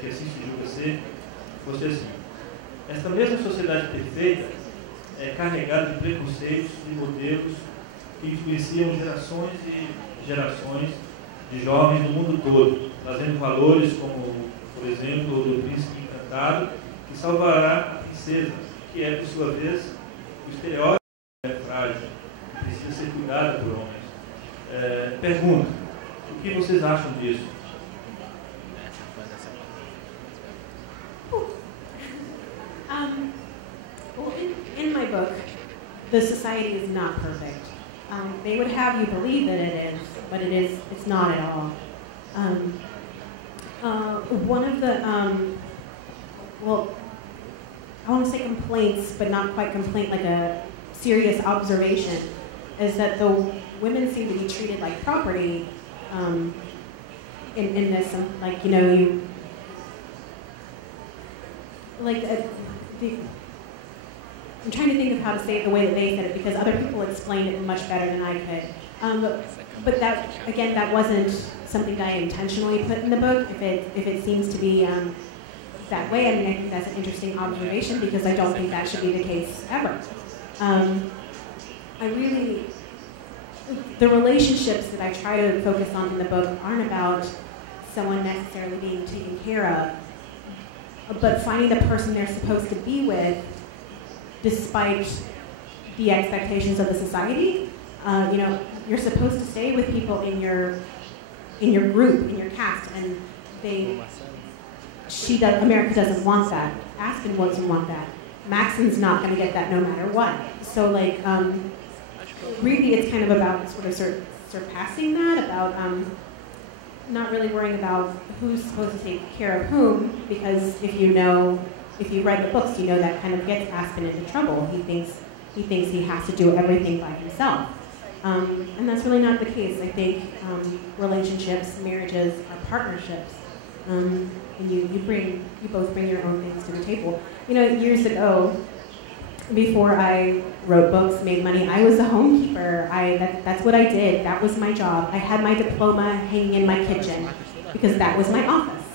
que assim se julga ser, fosse assim. Esta mesma sociedade perfeita é carregada de preconceitos e modelos que influenciam gerações e gerações de jovens do mundo todo, trazendo valores como, por exemplo, o do príncipe encantado, que salvará a princesa, que é, por sua vez, o estereótipo frágil, que precisa ser cuidada por homens. Pergunto, o que vocês acham disso? Well, in my book, the society is not perfect. They would have you believe that it is, but it's not at all. One of the, well, I want to say complaints, but not quite complaint, like a serious observation, is that the women seem to be treated like property in this, like, you know, I'm trying to think of how to say it the way that they said it, because other people explained it much better than I could. But that, again, that wasn't something that I intentionally put in the book. If it seems to be that way, I mean, I think that's an interesting observation because I don't think that should be the case ever. The relationships that I try to focus on in the book aren't about someone necessarily being taken care of, but finding the person they're supposed to be with despite the expectations of the society. You know, you're supposed to stay with people in your group, in your cast, and America doesn't want that. Aspen doesn't want that. Maxon's not going to get that no matter what. So, like, really, it's kind of about sort of surpassing that, about not really worrying about who's supposed to take care of whom, because if you read the books, you know that kind of gets Aspen into trouble. He thinks he has to do everything by himself. And that's really not the case. I think relationships, marriages are partnerships. And you both bring your own things to the table. You know, years ago, before I wrote books, made money, I was a homekeeper. That's what I did. That was my job. I had my diploma hanging in my kitchen because that was my office.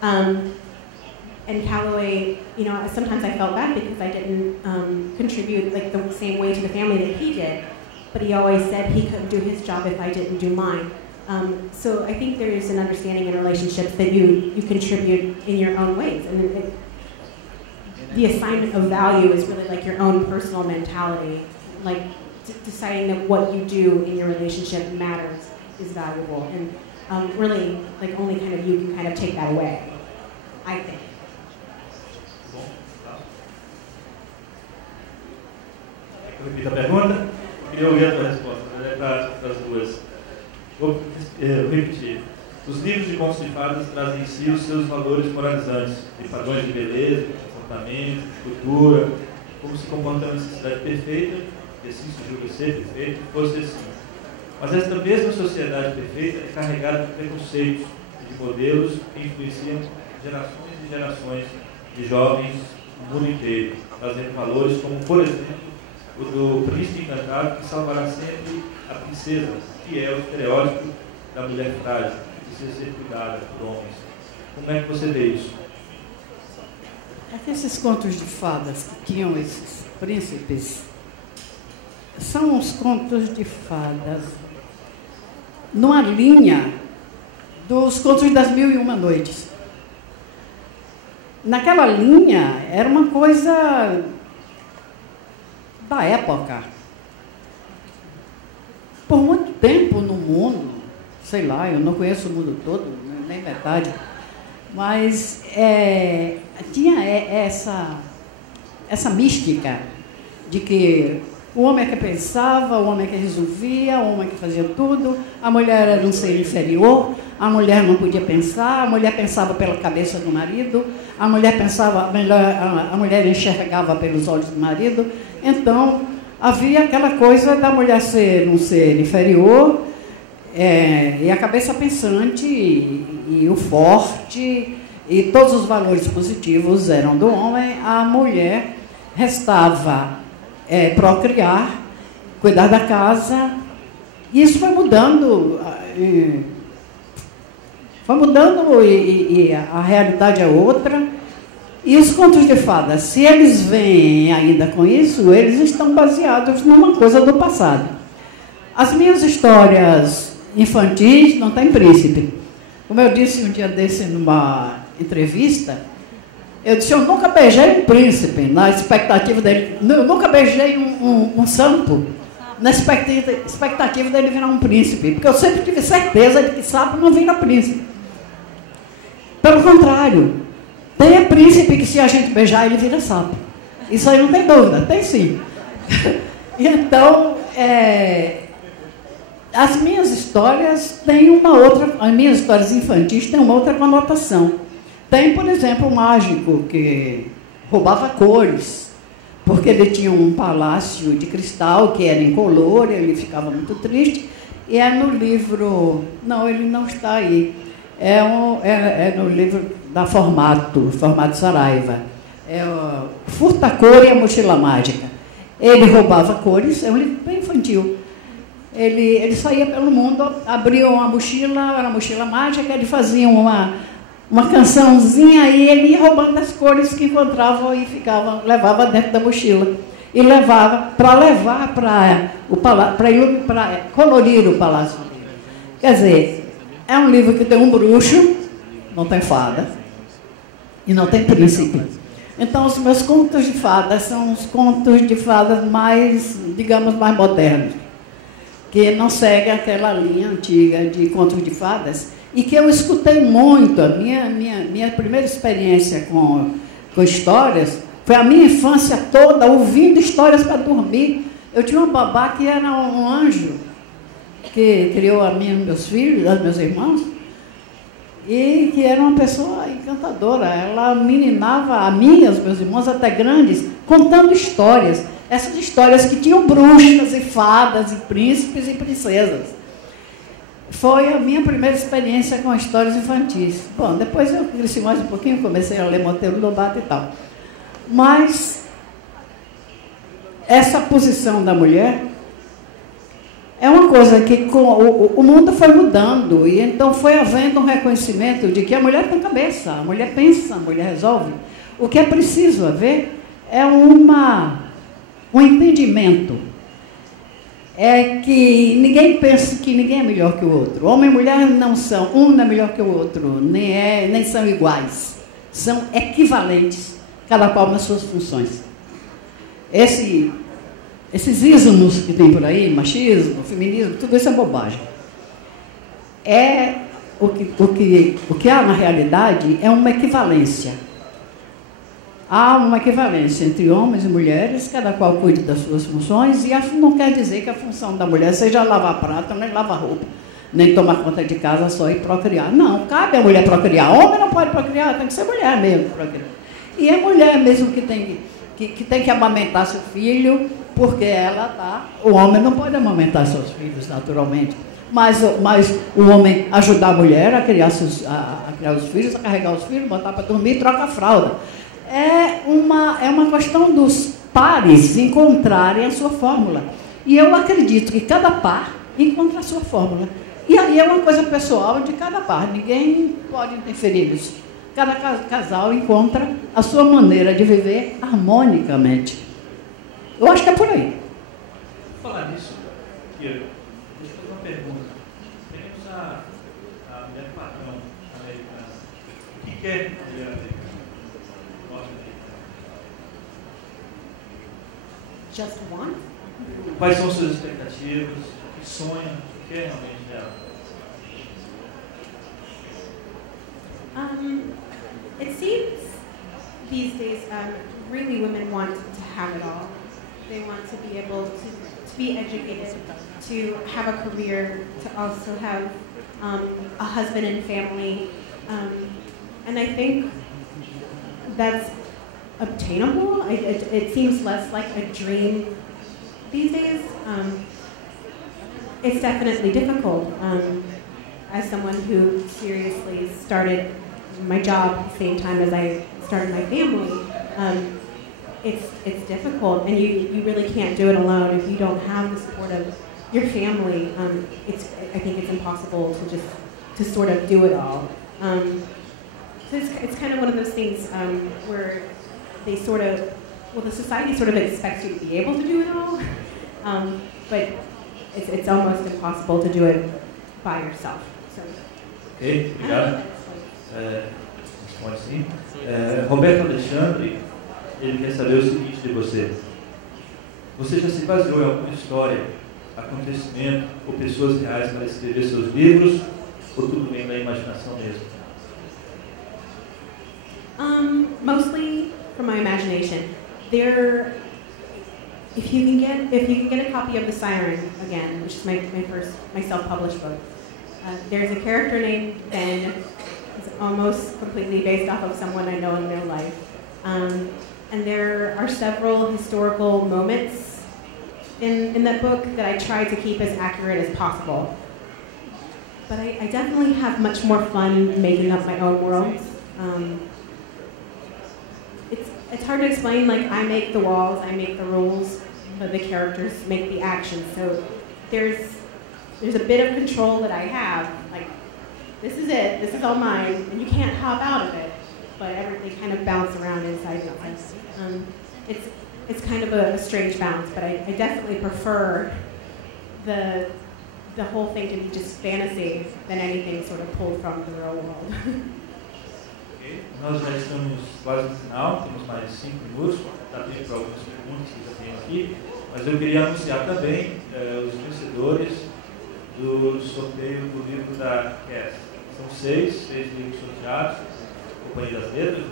And Calloway, you know, sometimes I felt bad because I didn't contribute like the same way to the family that he did. But he always said he couldn't do his job if I didn't do mine. So I think there is an understanding in relationships that you contribute in your own ways. And the assignment of value is really like your own personal mentality. Like deciding that what you do in your relationship matters is valuable. And really, like only kind of you can kind of take that away, I think. Repita a pergunta. Queria ouvir a tua resposta, né, para as duas. Vou repetir. Os livros de contos de fadas trazem em si os seus valores moralizantes, de padrões de beleza, de comportamento, de cultura, como se comportando em sociedade perfeita, e assim se julga ser perfeito, fosse assim. Mas esta mesma sociedade perfeita é carregada de preconceitos e de modelos que influenciam gerações e gerações de jovens no mundo inteiro, trazendo valores como, por exemplo, o do príncipe encantado que salvará sempre a princesa, que é o estereótipo da mulher frágil, que precisa ser cuidada por homens. Como é que você vê isso? Esses contos de fadas que tinham esses príncipes são os contos de fadas numa linha dos contos das Mil e Uma Noites. Naquela linha era uma coisa da época. Por muito tempo no mundo, sei lá, eu não conheço o mundo todo, nem metade, mas tinha essa mística de que o homem é que pensava, o homem é que resolvia, o homem é que fazia tudo, a mulher era um ser inferior, a mulher não podia pensar, a mulher pensava pela cabeça do marido, a mulher enxergava pelos olhos do marido. Então, havia aquela coisa da mulher ser um ser inferior, e a cabeça pensante, e o forte, e todos os valores positivos eram do homem. A mulher restava procriar, cuidar da casa, e isso foi mudando, e a realidade é outra. E os contos de fadas, se eles vêm ainda com isso, eles estão baseados numa coisa do passado. As minhas histórias infantis não têm príncipe. Como eu disse um dia desse numa entrevista, eu disse, eu nunca beijei um príncipe, na expectativa dele, eu nunca beijei um santo, na expectativa dele virar um príncipe, porque eu sempre tive certeza de que sapo não vira príncipe. Pelo contrário, tem príncipe que se a gente beijar ele vira sapo. Isso aí não tem dúvida, tem sim. Então, as minhas histórias têm uma outra, as minhas histórias infantis têm uma outra conotação. Tem, por exemplo, o mágico que roubava cores, porque ele tinha um palácio de cristal que era incolor, ele ficava muito triste, e é no livro, não, ele não está aí, é no livro da Formato Saraiva, o Furta-Cor e a Mochila Mágica. Ele roubava cores, é um livro bem infantil. ele saía pelo mundo, abria uma mochila, era uma mochila mágica, ele fazia uma cançãozinha e ele ia roubando as cores que encontrava e levava dentro da mochila. E levava para colorir o palácio. Quer dizer, é um livro que tem um bruxo, não tem fada, e não tem príncipe. Então, os meus contos de fadas são os contos de fadas mais, digamos, mais modernos, que não seguem aquela linha antiga de contos de fadas, e que eu escutei muito. A minha primeira experiência com histórias foi a minha infância toda ouvindo histórias para dormir. Eu tinha uma babá que era um anjo, que criou a mim, meus filhos, os meus irmãos, e que era uma pessoa encantadora. Ela meninava a mim e aos meus irmãos, até grandes, contando histórias. Essas histórias que tinham bruxas e fadas e príncipes e princesas. Foi a minha primeira experiência com histórias infantis. Bom, depois eu cresci mais um pouquinho, comecei a ler Monteiro Lobato e tal. Mas essa posição da mulher é uma coisa que o mundo foi mudando, e então foi havendo um reconhecimento de que a mulher tem cabeça, a mulher pensa, a mulher resolve. O que é preciso haver é um entendimento. É que ninguém pensa que ninguém é melhor que o outro. Homem e mulher não são, um não é melhor que o outro, nem são iguais. São equivalentes, cada qual nas suas funções. Esses ismos que tem por aí, machismo, feminismo, tudo isso é bobagem. O que há na realidade é uma equivalência. Há uma equivalência entre homens e mulheres, cada qual cuide das suas funções, e não quer dizer que a função da mulher seja lavar prato, nem lavar roupa, nem tomar conta de casa só e procriar. Não, cabe a mulher procriar. Homem não pode procriar, tem que ser mulher mesmo procriar. E é mulher mesmo que tem que amamentar seu filho, porque o homem não pode amamentar seus filhos, naturalmente. Mas o homem ajudar a mulher a criar os filhos, a carregar os filhos, botar para dormir, troca a fralda. É uma questão dos pares encontrarem a sua fórmula. E eu acredito que cada par encontra a sua fórmula. E aí é uma coisa pessoal de cada par, ninguém pode interferir nisso. Cada casal encontra a sua maneira de viver harmonicamente. Eu acho que é por aí. Vou falar nisso, deixa eu fazer uma pergunta. Temos a mulher padrão americana. O que é mulher americana? Just one? Quais são suas expectativas? O que sonha? O que é realmente ela? It seems these days really women want to have it all. They want to be able to be educated, to have a career, to also have a husband and family. And I think that's obtainable. It seems less like a dream these days. It's definitely difficult. As someone who seriously started my job at the same time as I started my family, it's difficult, and you really can't do it alone. If you don't have the support of your family, I think it's impossible to sort of do it all. So it's kind of one of those things where they the society sort of expects you to be able to do it all, but it's almost impossible to do it by yourself. So, Ok, obrigado. Pode sim. Roberto Alexandre, ele quer saber o seguinte de você. Você já se baseou em alguma história, acontecimento ou pessoas reais para escrever seus livros, ou tudo vem da imaginação mesmo? Mostly from my imagination. If you can get a copy of The Siren again, which is my self-published book, there's a character named Ben. It's almost completely based off of someone I know in real life. And there are several historical moments in that book that I try to keep as accurate as possible. But I definitely have much more fun making up my own worlds. It's hard to explain. Like, I make the walls, I make the rules, but the characters make the action. So there's there's a bit of control that I have. Like, this is it, this is all mine, and you can't hop out of it. But they kind of bounce around inside and outside. It's kind of a strange balance, but I definitely prefer the whole thing to be just fantasy than anything sort of pulled from the real world. Ok, nós já estamos quase no final, temos mais 5 minutos, está tempo para algumas perguntas que já tem aqui, mas eu queria anunciar também os vencedores do sorteio do livro da Cass. São 6 livros sorteados, Companhia das Letras,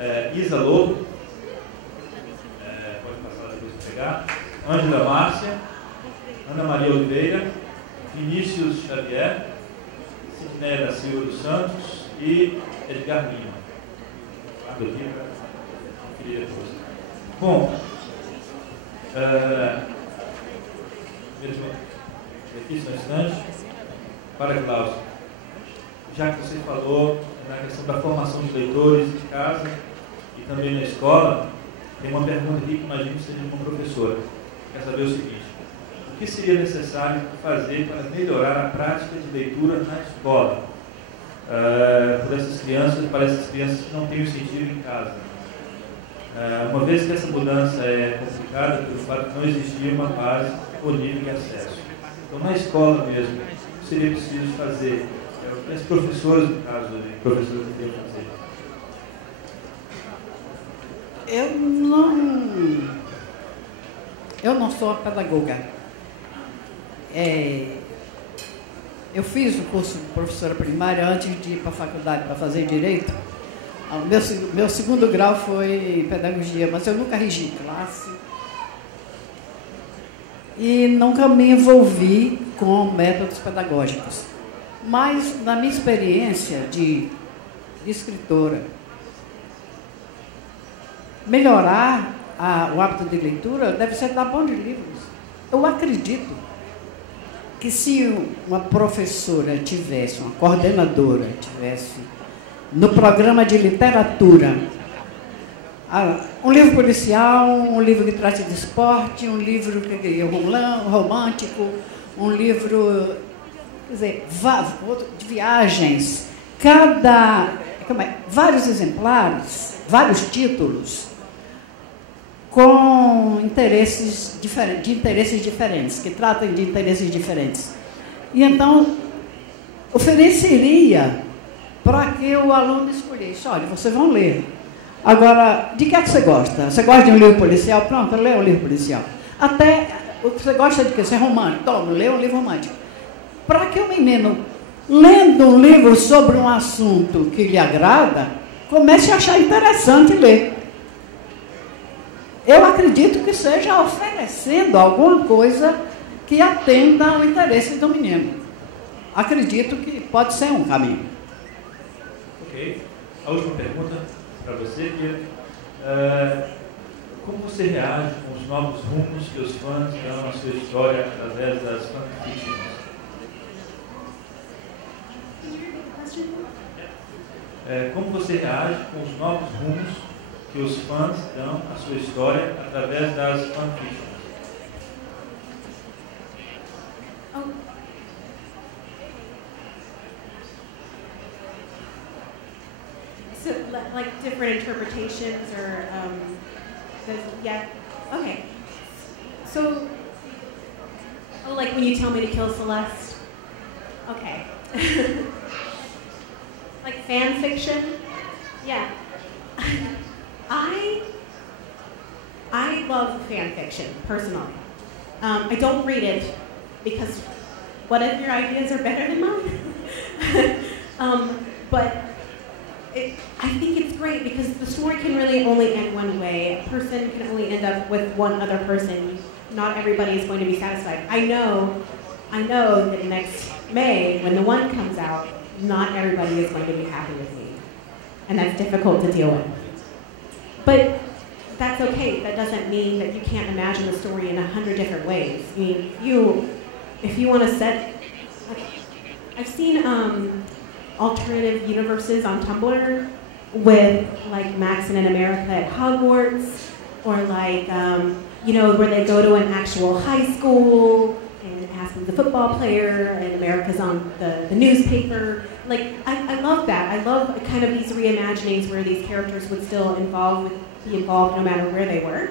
né? Isa Lobo, pode passar depois para pegar, Ângela Márcia, Ana Maria Oliveira, Vinícius Xavier, Sidneia da Silva dos Santos e Edgar Lima. Bom, pouquíssimo instante, para Cláudio, já que você falou na questão da formação de leitores de casa e também na escola, tem uma pergunta aqui que imagino que seja de uma professora. Quer saber o seguinte: o que seria necessário fazer para melhorar a prática de leitura na escola? Para essas crianças que não têm o sentido em casa. Uma vez que essa mudança é complicada pelo fato de não existir uma base disponível de acesso. Então, na escola mesmo, o que seria preciso fazer? As professoras, no caso, professores que devem fazer. Eu não sou a pedagoga. Eu fiz o curso de professora primária antes de ir para a faculdade para fazer direito. Meu segundo grau foi pedagogia, mas eu nunca regi classe e nunca me envolvi com métodos pedagógicos. Mas, na minha experiência de escritora, melhorar o hábito de leitura deve ser dar bons livros. Eu acredito que se uma professora tivesse, uma coordenadora tivesse no programa de literatura um livro policial, um livro que trata de esporte, um livro romântico, um livro, quer dizer, de viagens, vários exemplares, vários títulos, com interesses diferentes, que tratam de interesses diferentes. E então, ofereceria para que o aluno escolhesse: olha, vocês vão ler. Agora, de que é que você gosta? Você gosta de um livro policial? Pronto, lê um livro policial. Até, você gosta de quê? Você é romântico? Toma, lê um livro romântico. Para que o menino, lendo um livro sobre um assunto que lhe agrada, comece a achar interessante ler. Eu acredito que seja oferecendo alguma coisa que atenda ao interesse do menino. Acredito que pode ser um caminho. Ok. A última pergunta para você, Kira. Como você reage com os novos rumos que os fãs dão à sua história através das fanfictions? Como você reage com os novos rumos que os fãs dão à sua história através das fanfictions? So, like different interpretations, or yeah, okay. So, like when you tell me to kill Celeste, okay. Like fan fiction, yeah. I love fan fiction personally. I don't read it because what if your ideas are better than mine? But I think it's great because the story can really only end one way. A person can only end up with one other person. Not everybody is going to be satisfied. I know that next May, when the one comes out, not everybody is going to be happy with me. And that's difficult to deal with. But that's okay. That doesn't mean that you can't imagine the story in 100 different ways. I mean, if you want to set, I've seen alternative universes on Tumblr with like Max and America at Hogwarts, or like where they go to an actual high school and Aspen's a football player and America's on the newspaper. Like, I love that. I love kind of these reimaginings where these characters would still be involved no matter where they were.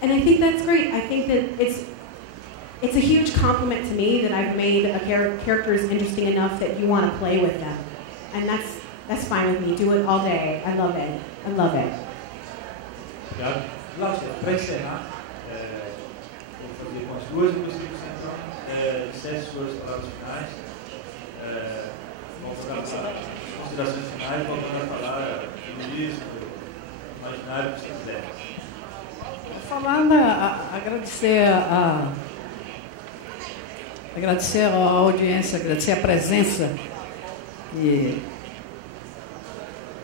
And I think that's great. I think that it's a huge compliment to me that I've made characters interesting enough that you want to play with them. And that's fine with me. Do it all day. I love it. I love it. Obrigado. Cláudia, para encerrar, vou fazer com as duas e você então dissesse suas palavras finais, vamos falar as considerações finais, voltando a falar do livro, do imaginário que você quiser. Agradecer a audiência, agradecer a presença e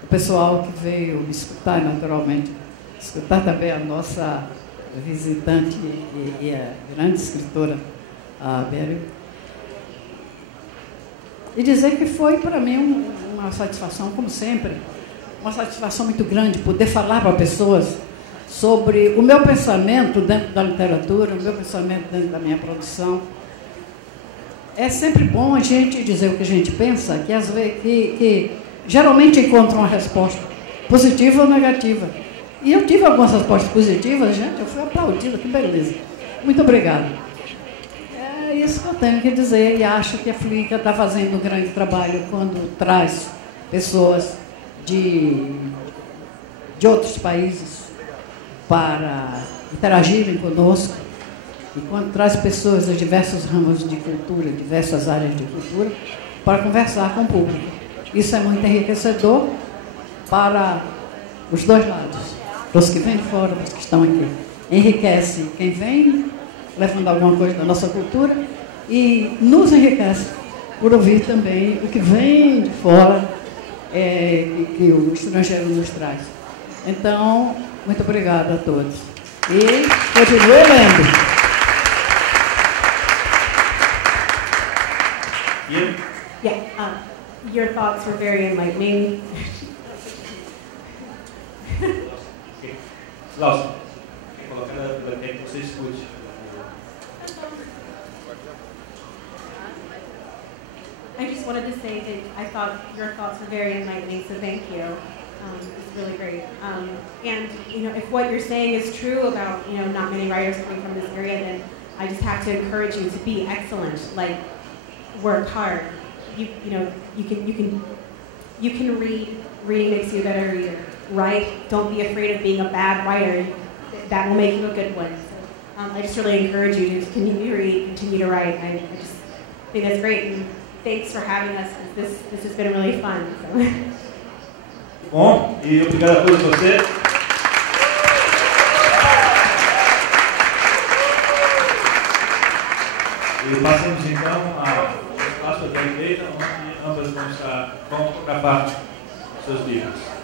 o pessoal que veio me escutar, naturalmente. Escutar também a nossa visitante e a grande escritora, a Beryl. E dizer que foi, para mim, uma satisfação, como sempre, uma satisfação muito grande poder falar para pessoas sobre o meu pensamento dentro da literatura, o meu pensamento dentro da minha produção. É sempre bom a gente dizer o que a gente pensa, que às vezes que geralmente encontra uma resposta positiva ou negativa. E eu tive algumas respostas positivas, gente, eu fui aplaudida, que beleza. Muito obrigada. É isso que eu tenho que dizer, e acho que a Flickr está fazendo um grande trabalho quando traz pessoas de outros países para interagirem conosco, e quando traz pessoas de diversos ramos de cultura, diversas áreas de cultura, para conversar com o público. Isso é muito enriquecedor para os dois lados, para os que vêm de fora, para os que estão aqui. Enriquece quem vem, levando alguma coisa da nossa cultura, e nos enriquece por ouvir também o que vem de fora, que o estrangeiro nos traz. Então, muito obrigada a todos. E continue lendo. Yeah, your thoughts were very enlightening. Okay. Cláudia, coloca na que você escute. I just wanted to say that I thought your thoughts were very enlightening, so thank you. It's really great. And if what you're saying is true about not many writers coming from this area, then I just have to encourage you to be excellent. Like, work hard. You can read. Reading makes you a better reader. Write. Don't be afraid of being a bad writer. That will make you a good one. So, I just really encourage you to continue to read, continue to write. I just think that's great. And thanks for having us. This has been really fun. So. Bom, e obrigado a todos vocês. E passamos então ao espaço da direita, onde ambas vão fotografar seus livros.